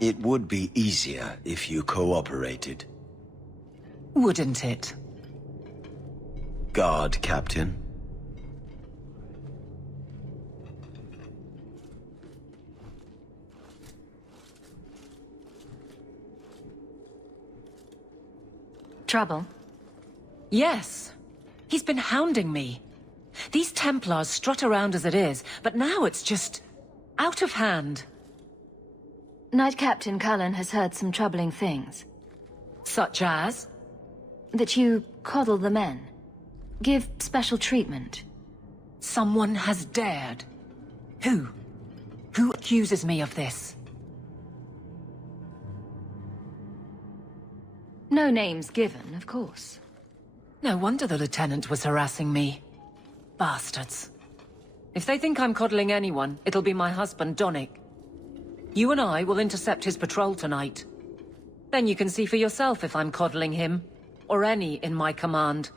It would be easier if you cooperated. Wouldn't it? Guard, Captain. Trouble? Yes. He's been hounding me. These Templars strut around as it is, but now it's just out of hand. Knight Captain Cullen has heard some troubling things. Such as? That you coddle the men. Give special treatment. Someone has dared. Who? Who accuses me of this? No names given, of course. No wonder the Lieutenant was harassing me. Bastards. If they think I'm coddling anyone, it'll be my husband, Donnic. You and I will intercept his patrol tonight. Then you can see for yourself if I'm coddling him, or any in my command.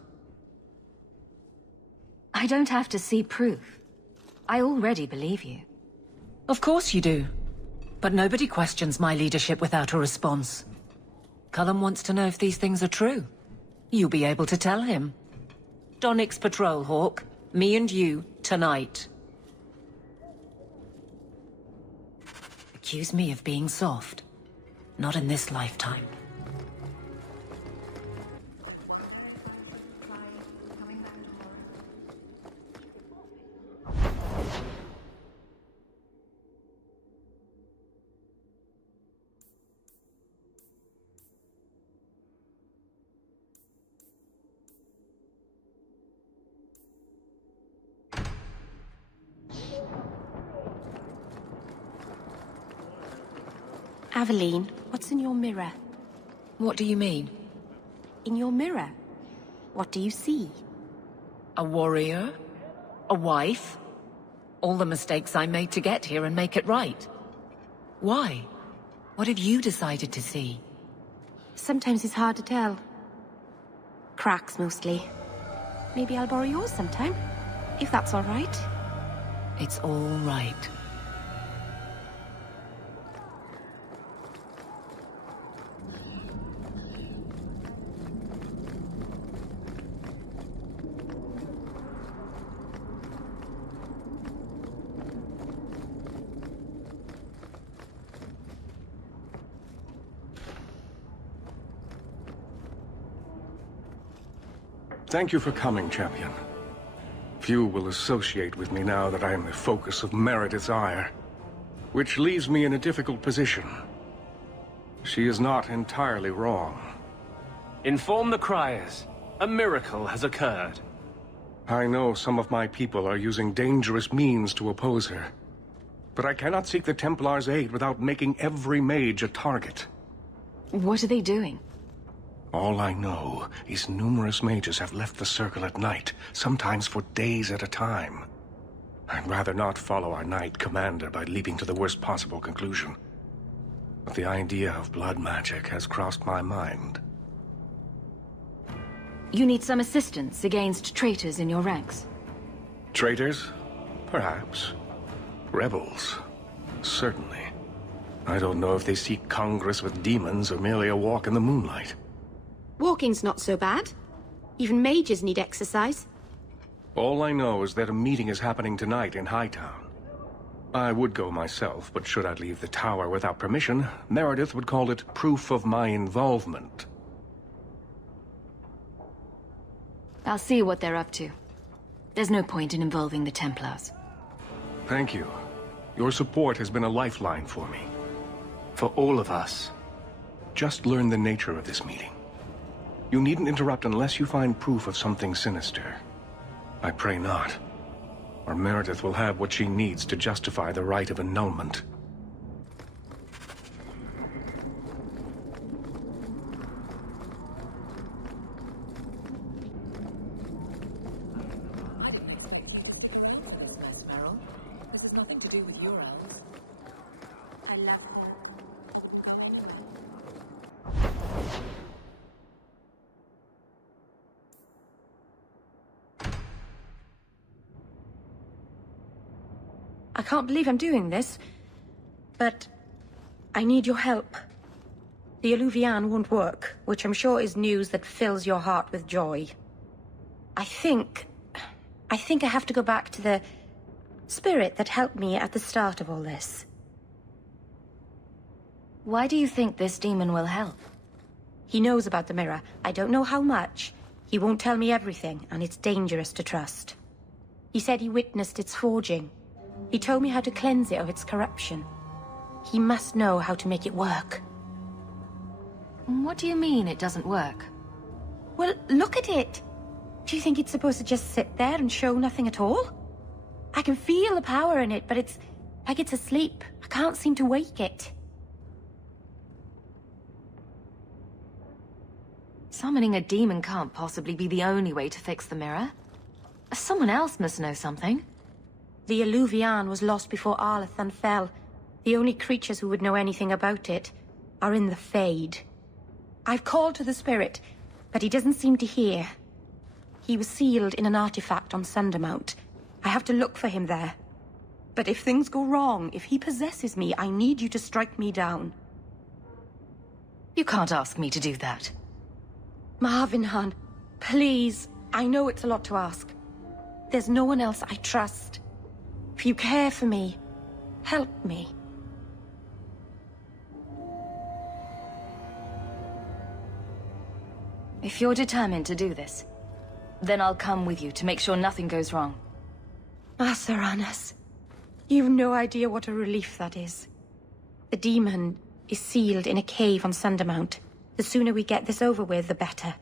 I don't have to see proof. I already believe you. Of course you do. But nobody questions my leadership without a response. Cullen wants to know if these things are true. You'll be able to tell him. Donnic's patrol, Hawk. Me and you, tonight. Accuse me of being soft. Not in this lifetime. Aveline, what's in your mirror? What do you mean? In your mirror. What do you see? A warrior? A wife? All the mistakes I made to get here and make it right. Why? What have you decided to see? Sometimes it's hard to tell. Cracks, mostly. Maybe I'll borrow yours sometime, if that's all right. It's all right. Thank you for coming, champion. Few will associate with me now that I am the focus of Meredith's ire, which leaves me in a difficult position. She is not entirely wrong. Inform the criers. A miracle has occurred. I know some of my people are using dangerous means to oppose her, but I cannot seek the Templar's aid without making every mage a target. What are they doing? All I know is numerous mages have left the Circle at night, sometimes for days at a time. I'd rather not follow our Knight Commander by leaping to the worst possible conclusion. But the idea of blood magic has crossed my mind. You need some assistance against traitors in your ranks. Traitors? Perhaps. Rebels? Certainly. I don't know if they seek congress with demons or merely a walk in the moonlight. Walking's not so bad. Even mages need exercise. All I know is that a meeting is happening tonight in Hightown. I would go myself, but should I leave the tower without permission, Meredith would call it proof of my involvement. I'll see what they're up to. There's no point in involving the Templars. Thank you. Your support has been a lifeline for me. For all of us. Just learn the nature of this meeting. You needn't interrupt unless you find proof of something sinister. I pray not. Or Meredith will have what she needs to justify the right of annulment. can't believe I'm doing this, but I need your help. The Alluvian won't work, which I'm sure is news that fills your heart with joy. I think I have to go back to the spirit that helped me at the start of all this. Why do you think this demon will help? He knows about the mirror. I don't know how much. He won't tell me everything, and it's dangerous to trust. He said he witnessed its forging. He told me how to cleanse it of its corruption. He must know how to make it work. What do you mean it doesn't work? Well, look at it! Do you think it's supposed to just sit there and show nothing at all? I can feel the power in it, but it's like it's asleep. I can't seem to wake it. Summoning a demon can't possibly be the only way to fix the mirror. Someone else must know something. The Alluvian was lost before Arlathan fell. The only creatures who would know anything about it are in the Fade. I've called to the spirit, but he doesn't seem to hear. He was sealed in an artifact on Sundermount. I have to look for him there. But if things go wrong, if he possesses me, I need you to strike me down. You can't ask me to do that. Marvinhan, please. I know it's a lot to ask. There's no one else I trust. If you care for me, help me. If you're determined to do this, then I'll come with you to make sure nothing goes wrong. Asaranas, you've no idea what a relief that is. The demon is sealed in a cave on Sundermount. The sooner we get this over with, the better.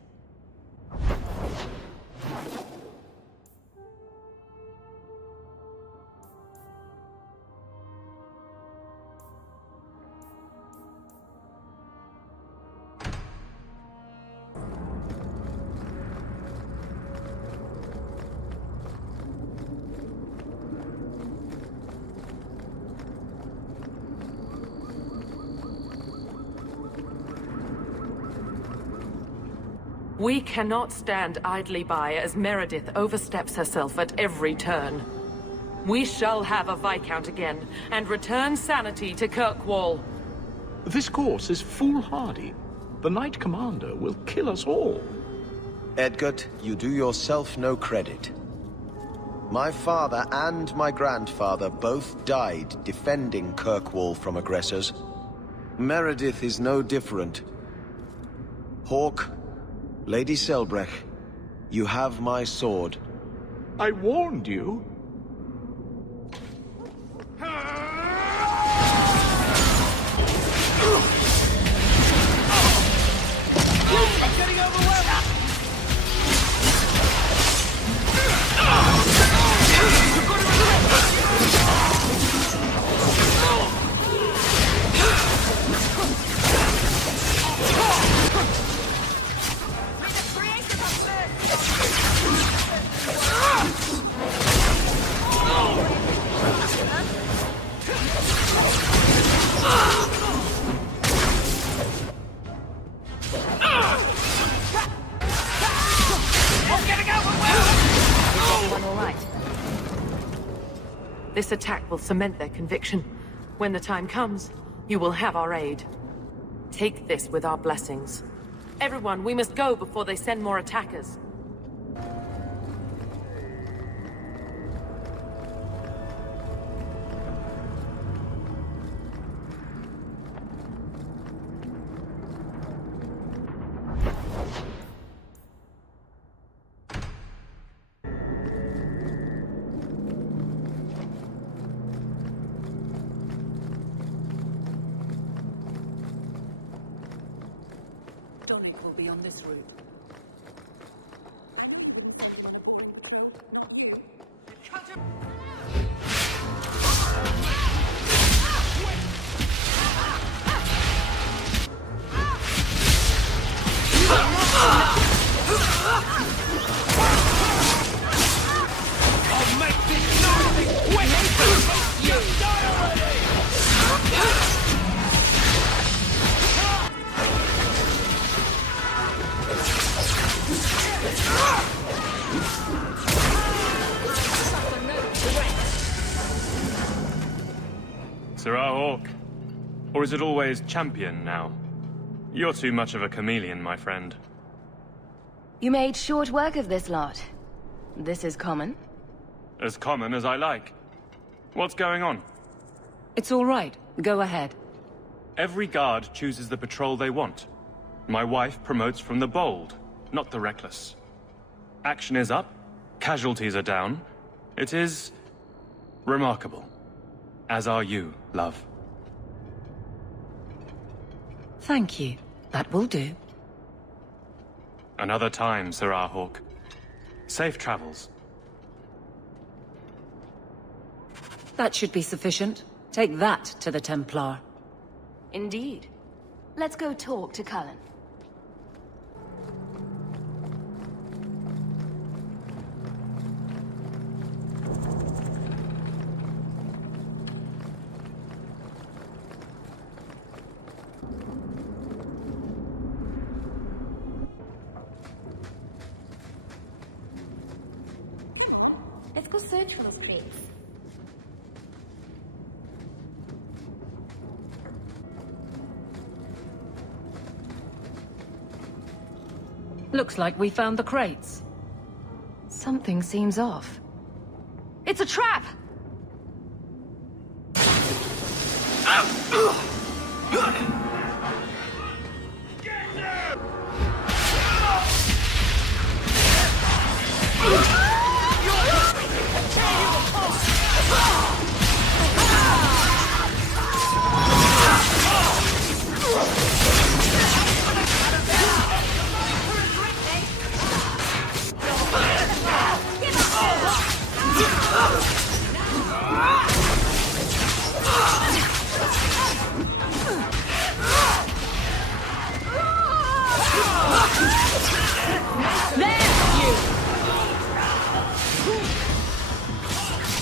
We cannot stand idly by as Meredith oversteps herself at every turn. We shall have a Viscount again, and return sanity to Kirkwall. This course is foolhardy. The Knight Commander will kill us all. Edgard, you do yourself no credit. My father and my grandfather both died defending Kirkwall from aggressors. Meredith is no different. Hawke, Lady Selbrecht, you have my sword. I warned you. I'm getting overwhelmed! This attack will cement their conviction. When the time comes, you will have our aid. Take this with our blessings. Everyone, we must go before they send more attackers. On this route. I'll make this nothing quick! You die already! Or is it always champion now? You're too much of a chameleon, my friend. You made short work of this lot. This is common? As common as I like. What's going on? It's all right. Go ahead. Every guard chooses the patrol they want. My wife promotes from the bold, not the reckless. Action is up, casualties are down. It is remarkable. As are you, love. Thank you. That will do. Another time, Sir Hawk. Safe travels. That should be sufficient. Take that to the Templar. Indeed. Let's go talk to Cullen. Let's go search for those crates. Looks like we found the crates. Something seems off. It's a trap!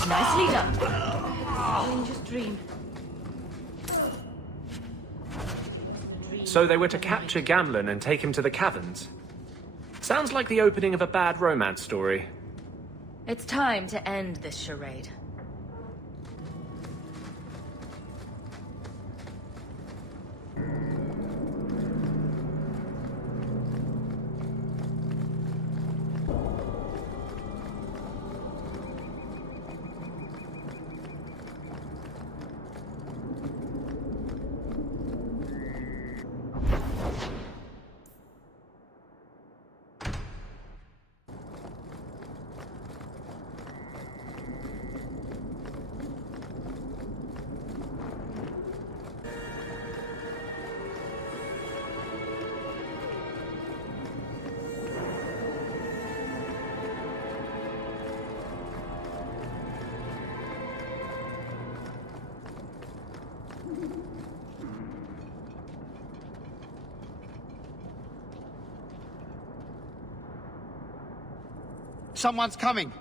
Nicely done. Just dream. So they were to capture Gamlen and take him to the caverns? Sounds like the opening of a bad romance story. It's time to end this charade. Someone's coming!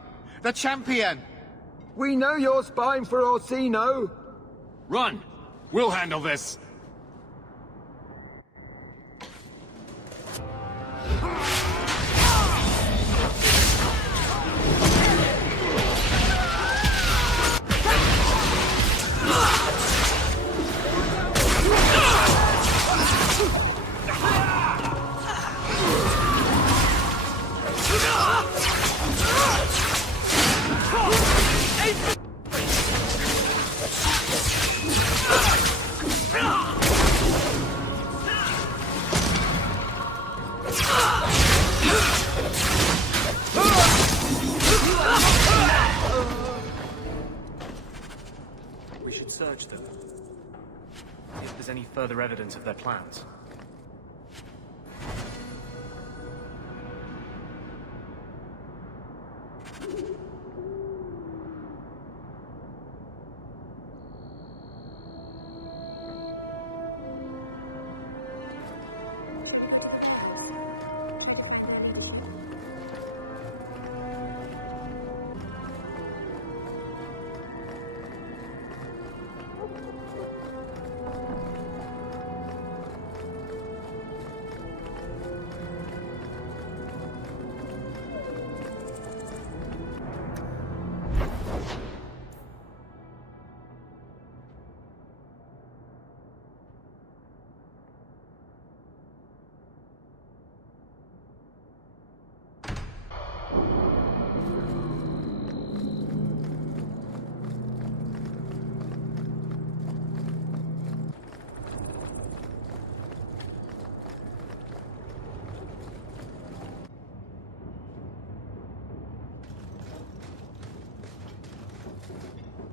The champion! We know you're spying for Orsino! Run! We'll handle this! We should search them. See if there's any further evidence of their plans.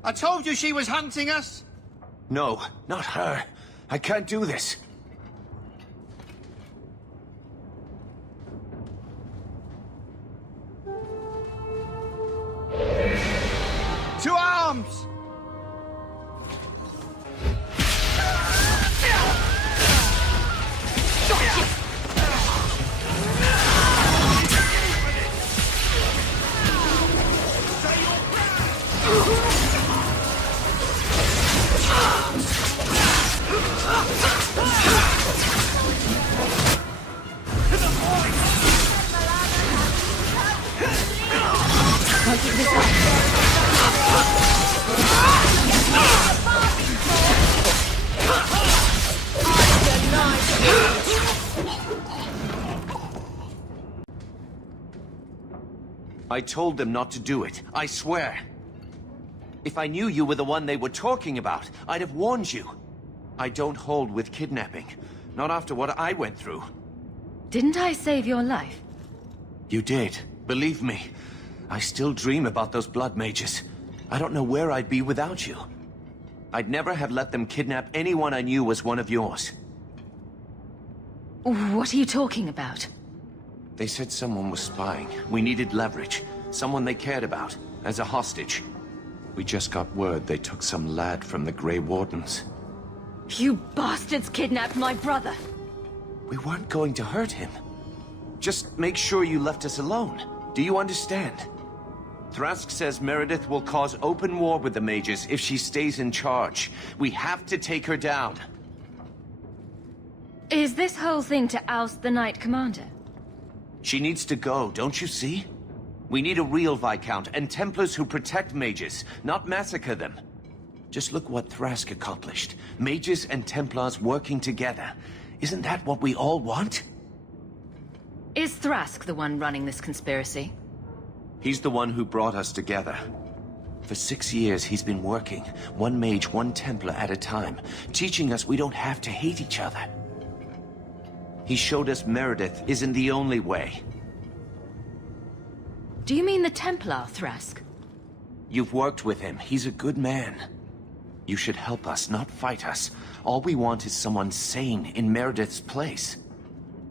I told you she was hunting us! No, not her. I can't do this. To arms! I told them not to do it, I swear. If I knew you were the one they were talking about, I'd have warned you. I don't hold with kidnapping. Not after what I went through. Didn't I save your life? You did. Believe me. I still dream about those blood mages. I don't know where I'd be without you. I'd never have let them kidnap anyone I knew was one of yours. What are you talking about? They said someone was spying. We needed leverage. Someone they cared about. As a hostage. We just got word they took some lad from the Grey Wardens. You bastards kidnapped my brother! We weren't going to hurt him. Just make sure you left us alone. Do you understand? Thrask says Meredith will cause open war with the mages if she stays in charge. We have to take her down. Is this whole thing to oust the Knight Commander? She needs to go, don't you see? We need a real Viscount and Templars who protect mages, not massacre them. Just look what Thrask accomplished. Mages and Templars working together. Isn't that what we all want? Is Thrask the one running this conspiracy? He's the one who brought us together. For 6 years, he's been working, one mage, one Templar at a time, teaching us we don't have to hate each other. He showed us Meredith isn't the only way. Do you mean the Templar, Thrask? You've worked with him. He's a good man. You should help us, not fight us. All we want is someone sane in Meredith's place.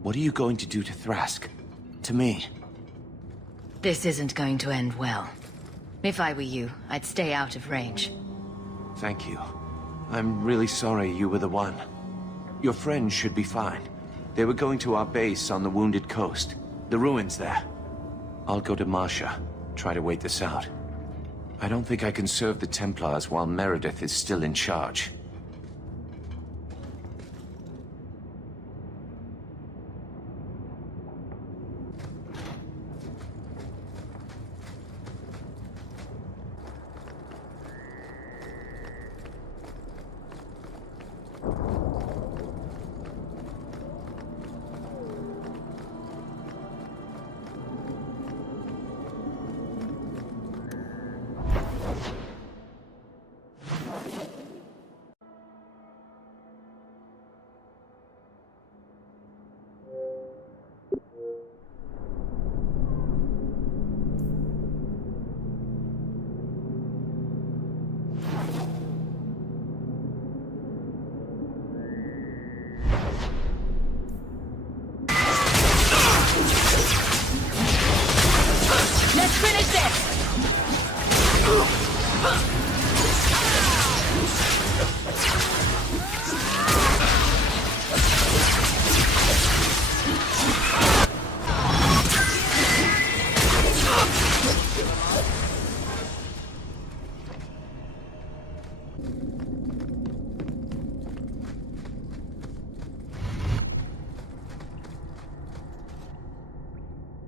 What are you going to do to Thrask? To me? This isn't going to end well. If I were you, I'd stay out of range. Thank you. I'm really sorry you were the one. Your friends should be fine. They were going to our base on the Wounded Coast. The ruins there. I'll go to Marsha. Try to wait this out. I don't think I can serve the Templars while Meredith is still in charge.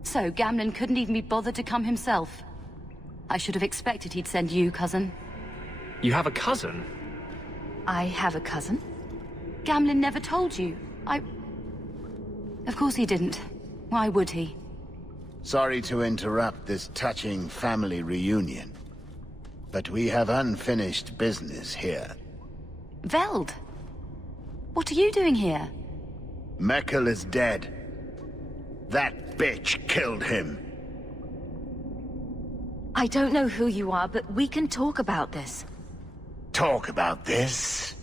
So, Gamlen couldn't even be bothered to come himself. I should have expected he'd send you, cousin. You have a cousin? I have a cousin? Gamlen never told you. Of course he didn't. Why would he? Sorry to interrupt this touching family reunion, but we have unfinished business here. Veld! What are you doing here? Mekkel is dead. That bitch killed him. I don't know who you are, but we can talk about this. talk about this?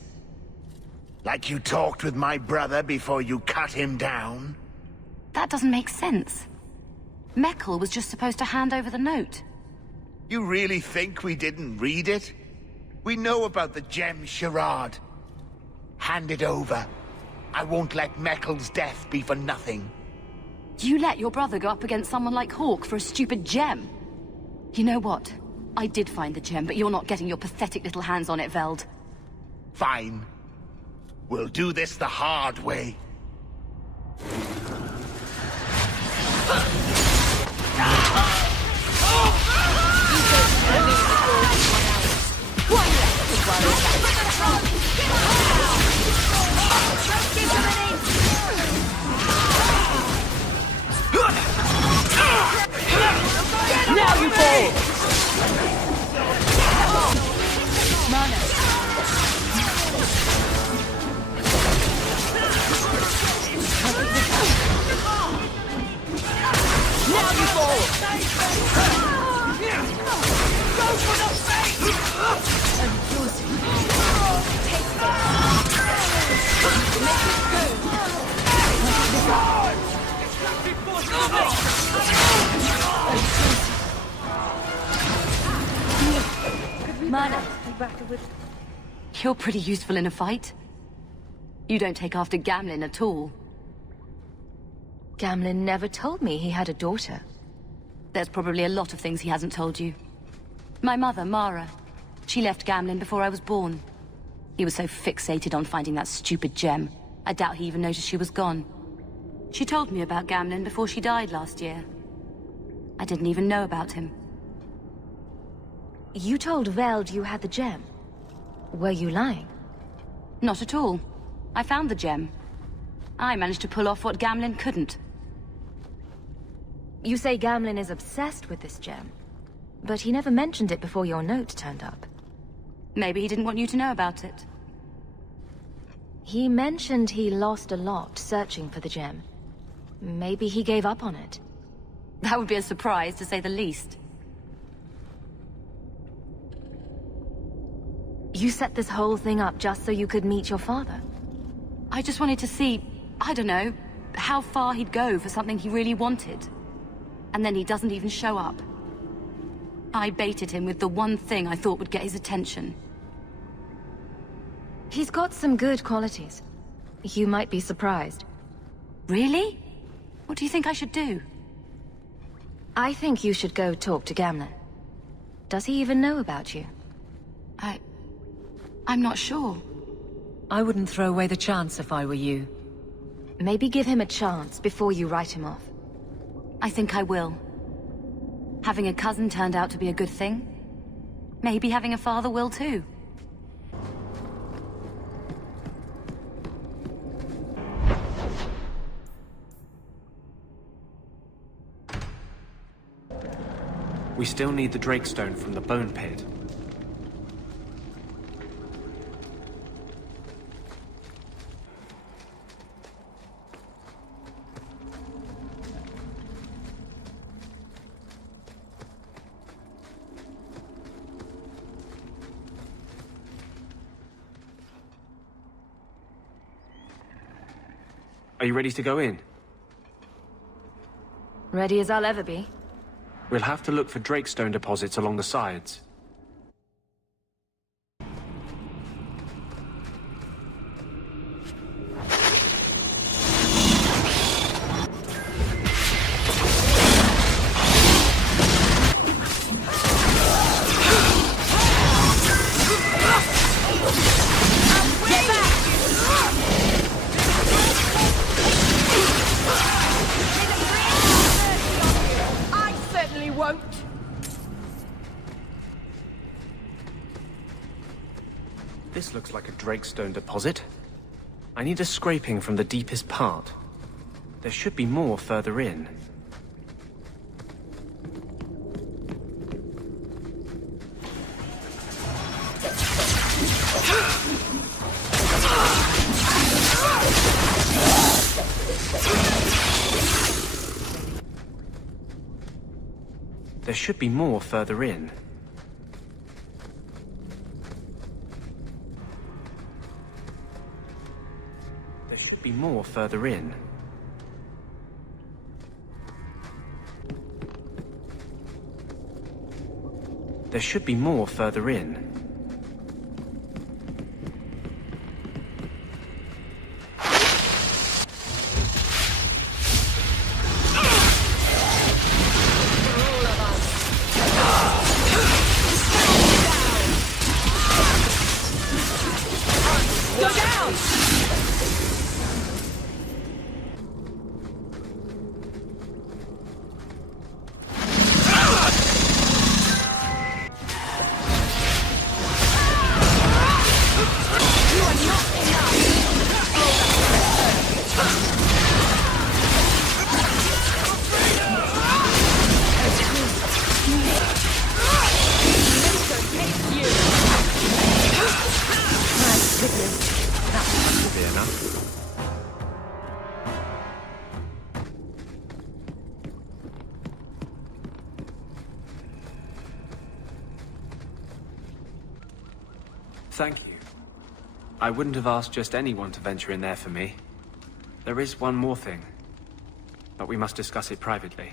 Like you talked with my brother before you cut him down? That doesn't make sense. Meckel was just supposed to hand over the note. You really think we didn't read it? We know about the gem charade. Hand it over. I won't let Meckel's death be for nothing. You let your brother go up against someone like Hawke for a stupid gem? You know what? I did find the gem, but you're not getting your pathetic little hands on it, Veld. Fine. We'll do this the hard way. Now you fall! Mana. Now you fall! Go for the face! Take Mana. You're pretty useful in a fight. You don't take after Gamlin at all. Gamlin never told me he had a daughter. There's probably a lot of things he hasn't told you. My mother, Mara, she left Gamlin before I was born. He was so fixated on finding that stupid gem, I doubt he even noticed she was gone. She told me about Gamlin before she died last year. I didn't even know about him. You told Veld you had the gem. Were you lying? Not at all. I found the gem. I managed to pull off what Gamlin couldn't. You say Gamlin is obsessed with this gem, but he never mentioned it before your note turned up. Maybe he didn't want you to know about it. He mentioned he lost a lot searching for the gem. Maybe he gave up on it. That would be a surprise, to say the least. You set this whole thing up just so you could meet your father? I just wanted to see, I don't know, how far he'd go for something he really wanted. And then he doesn't even show up. I baited him with the one thing I thought would get his attention. He's got some good qualities. You might be surprised. Really? What do you think I should do? I think you should go talk to Gamlin. Does he even know about you? I'm not sure. I wouldn't throw away the chance if I were you. Maybe give him a chance before you write him off. I think I will. Having a cousin turned out to be a good thing. Maybe having a father will too. We still need the Drakestone from the Bone Pit. Are you ready to go in? Ready as I'll ever be. We'll have to look for Drakestone deposits along the sides. This looks like a Drakestone deposit. I need a scraping from the deepest part. There should be more further in. There should be more further in. be more further in. There should be more further in. Go down! Thank you. I wouldn't have asked just anyone to venture in there for me. There is one more thing, but we must discuss it privately.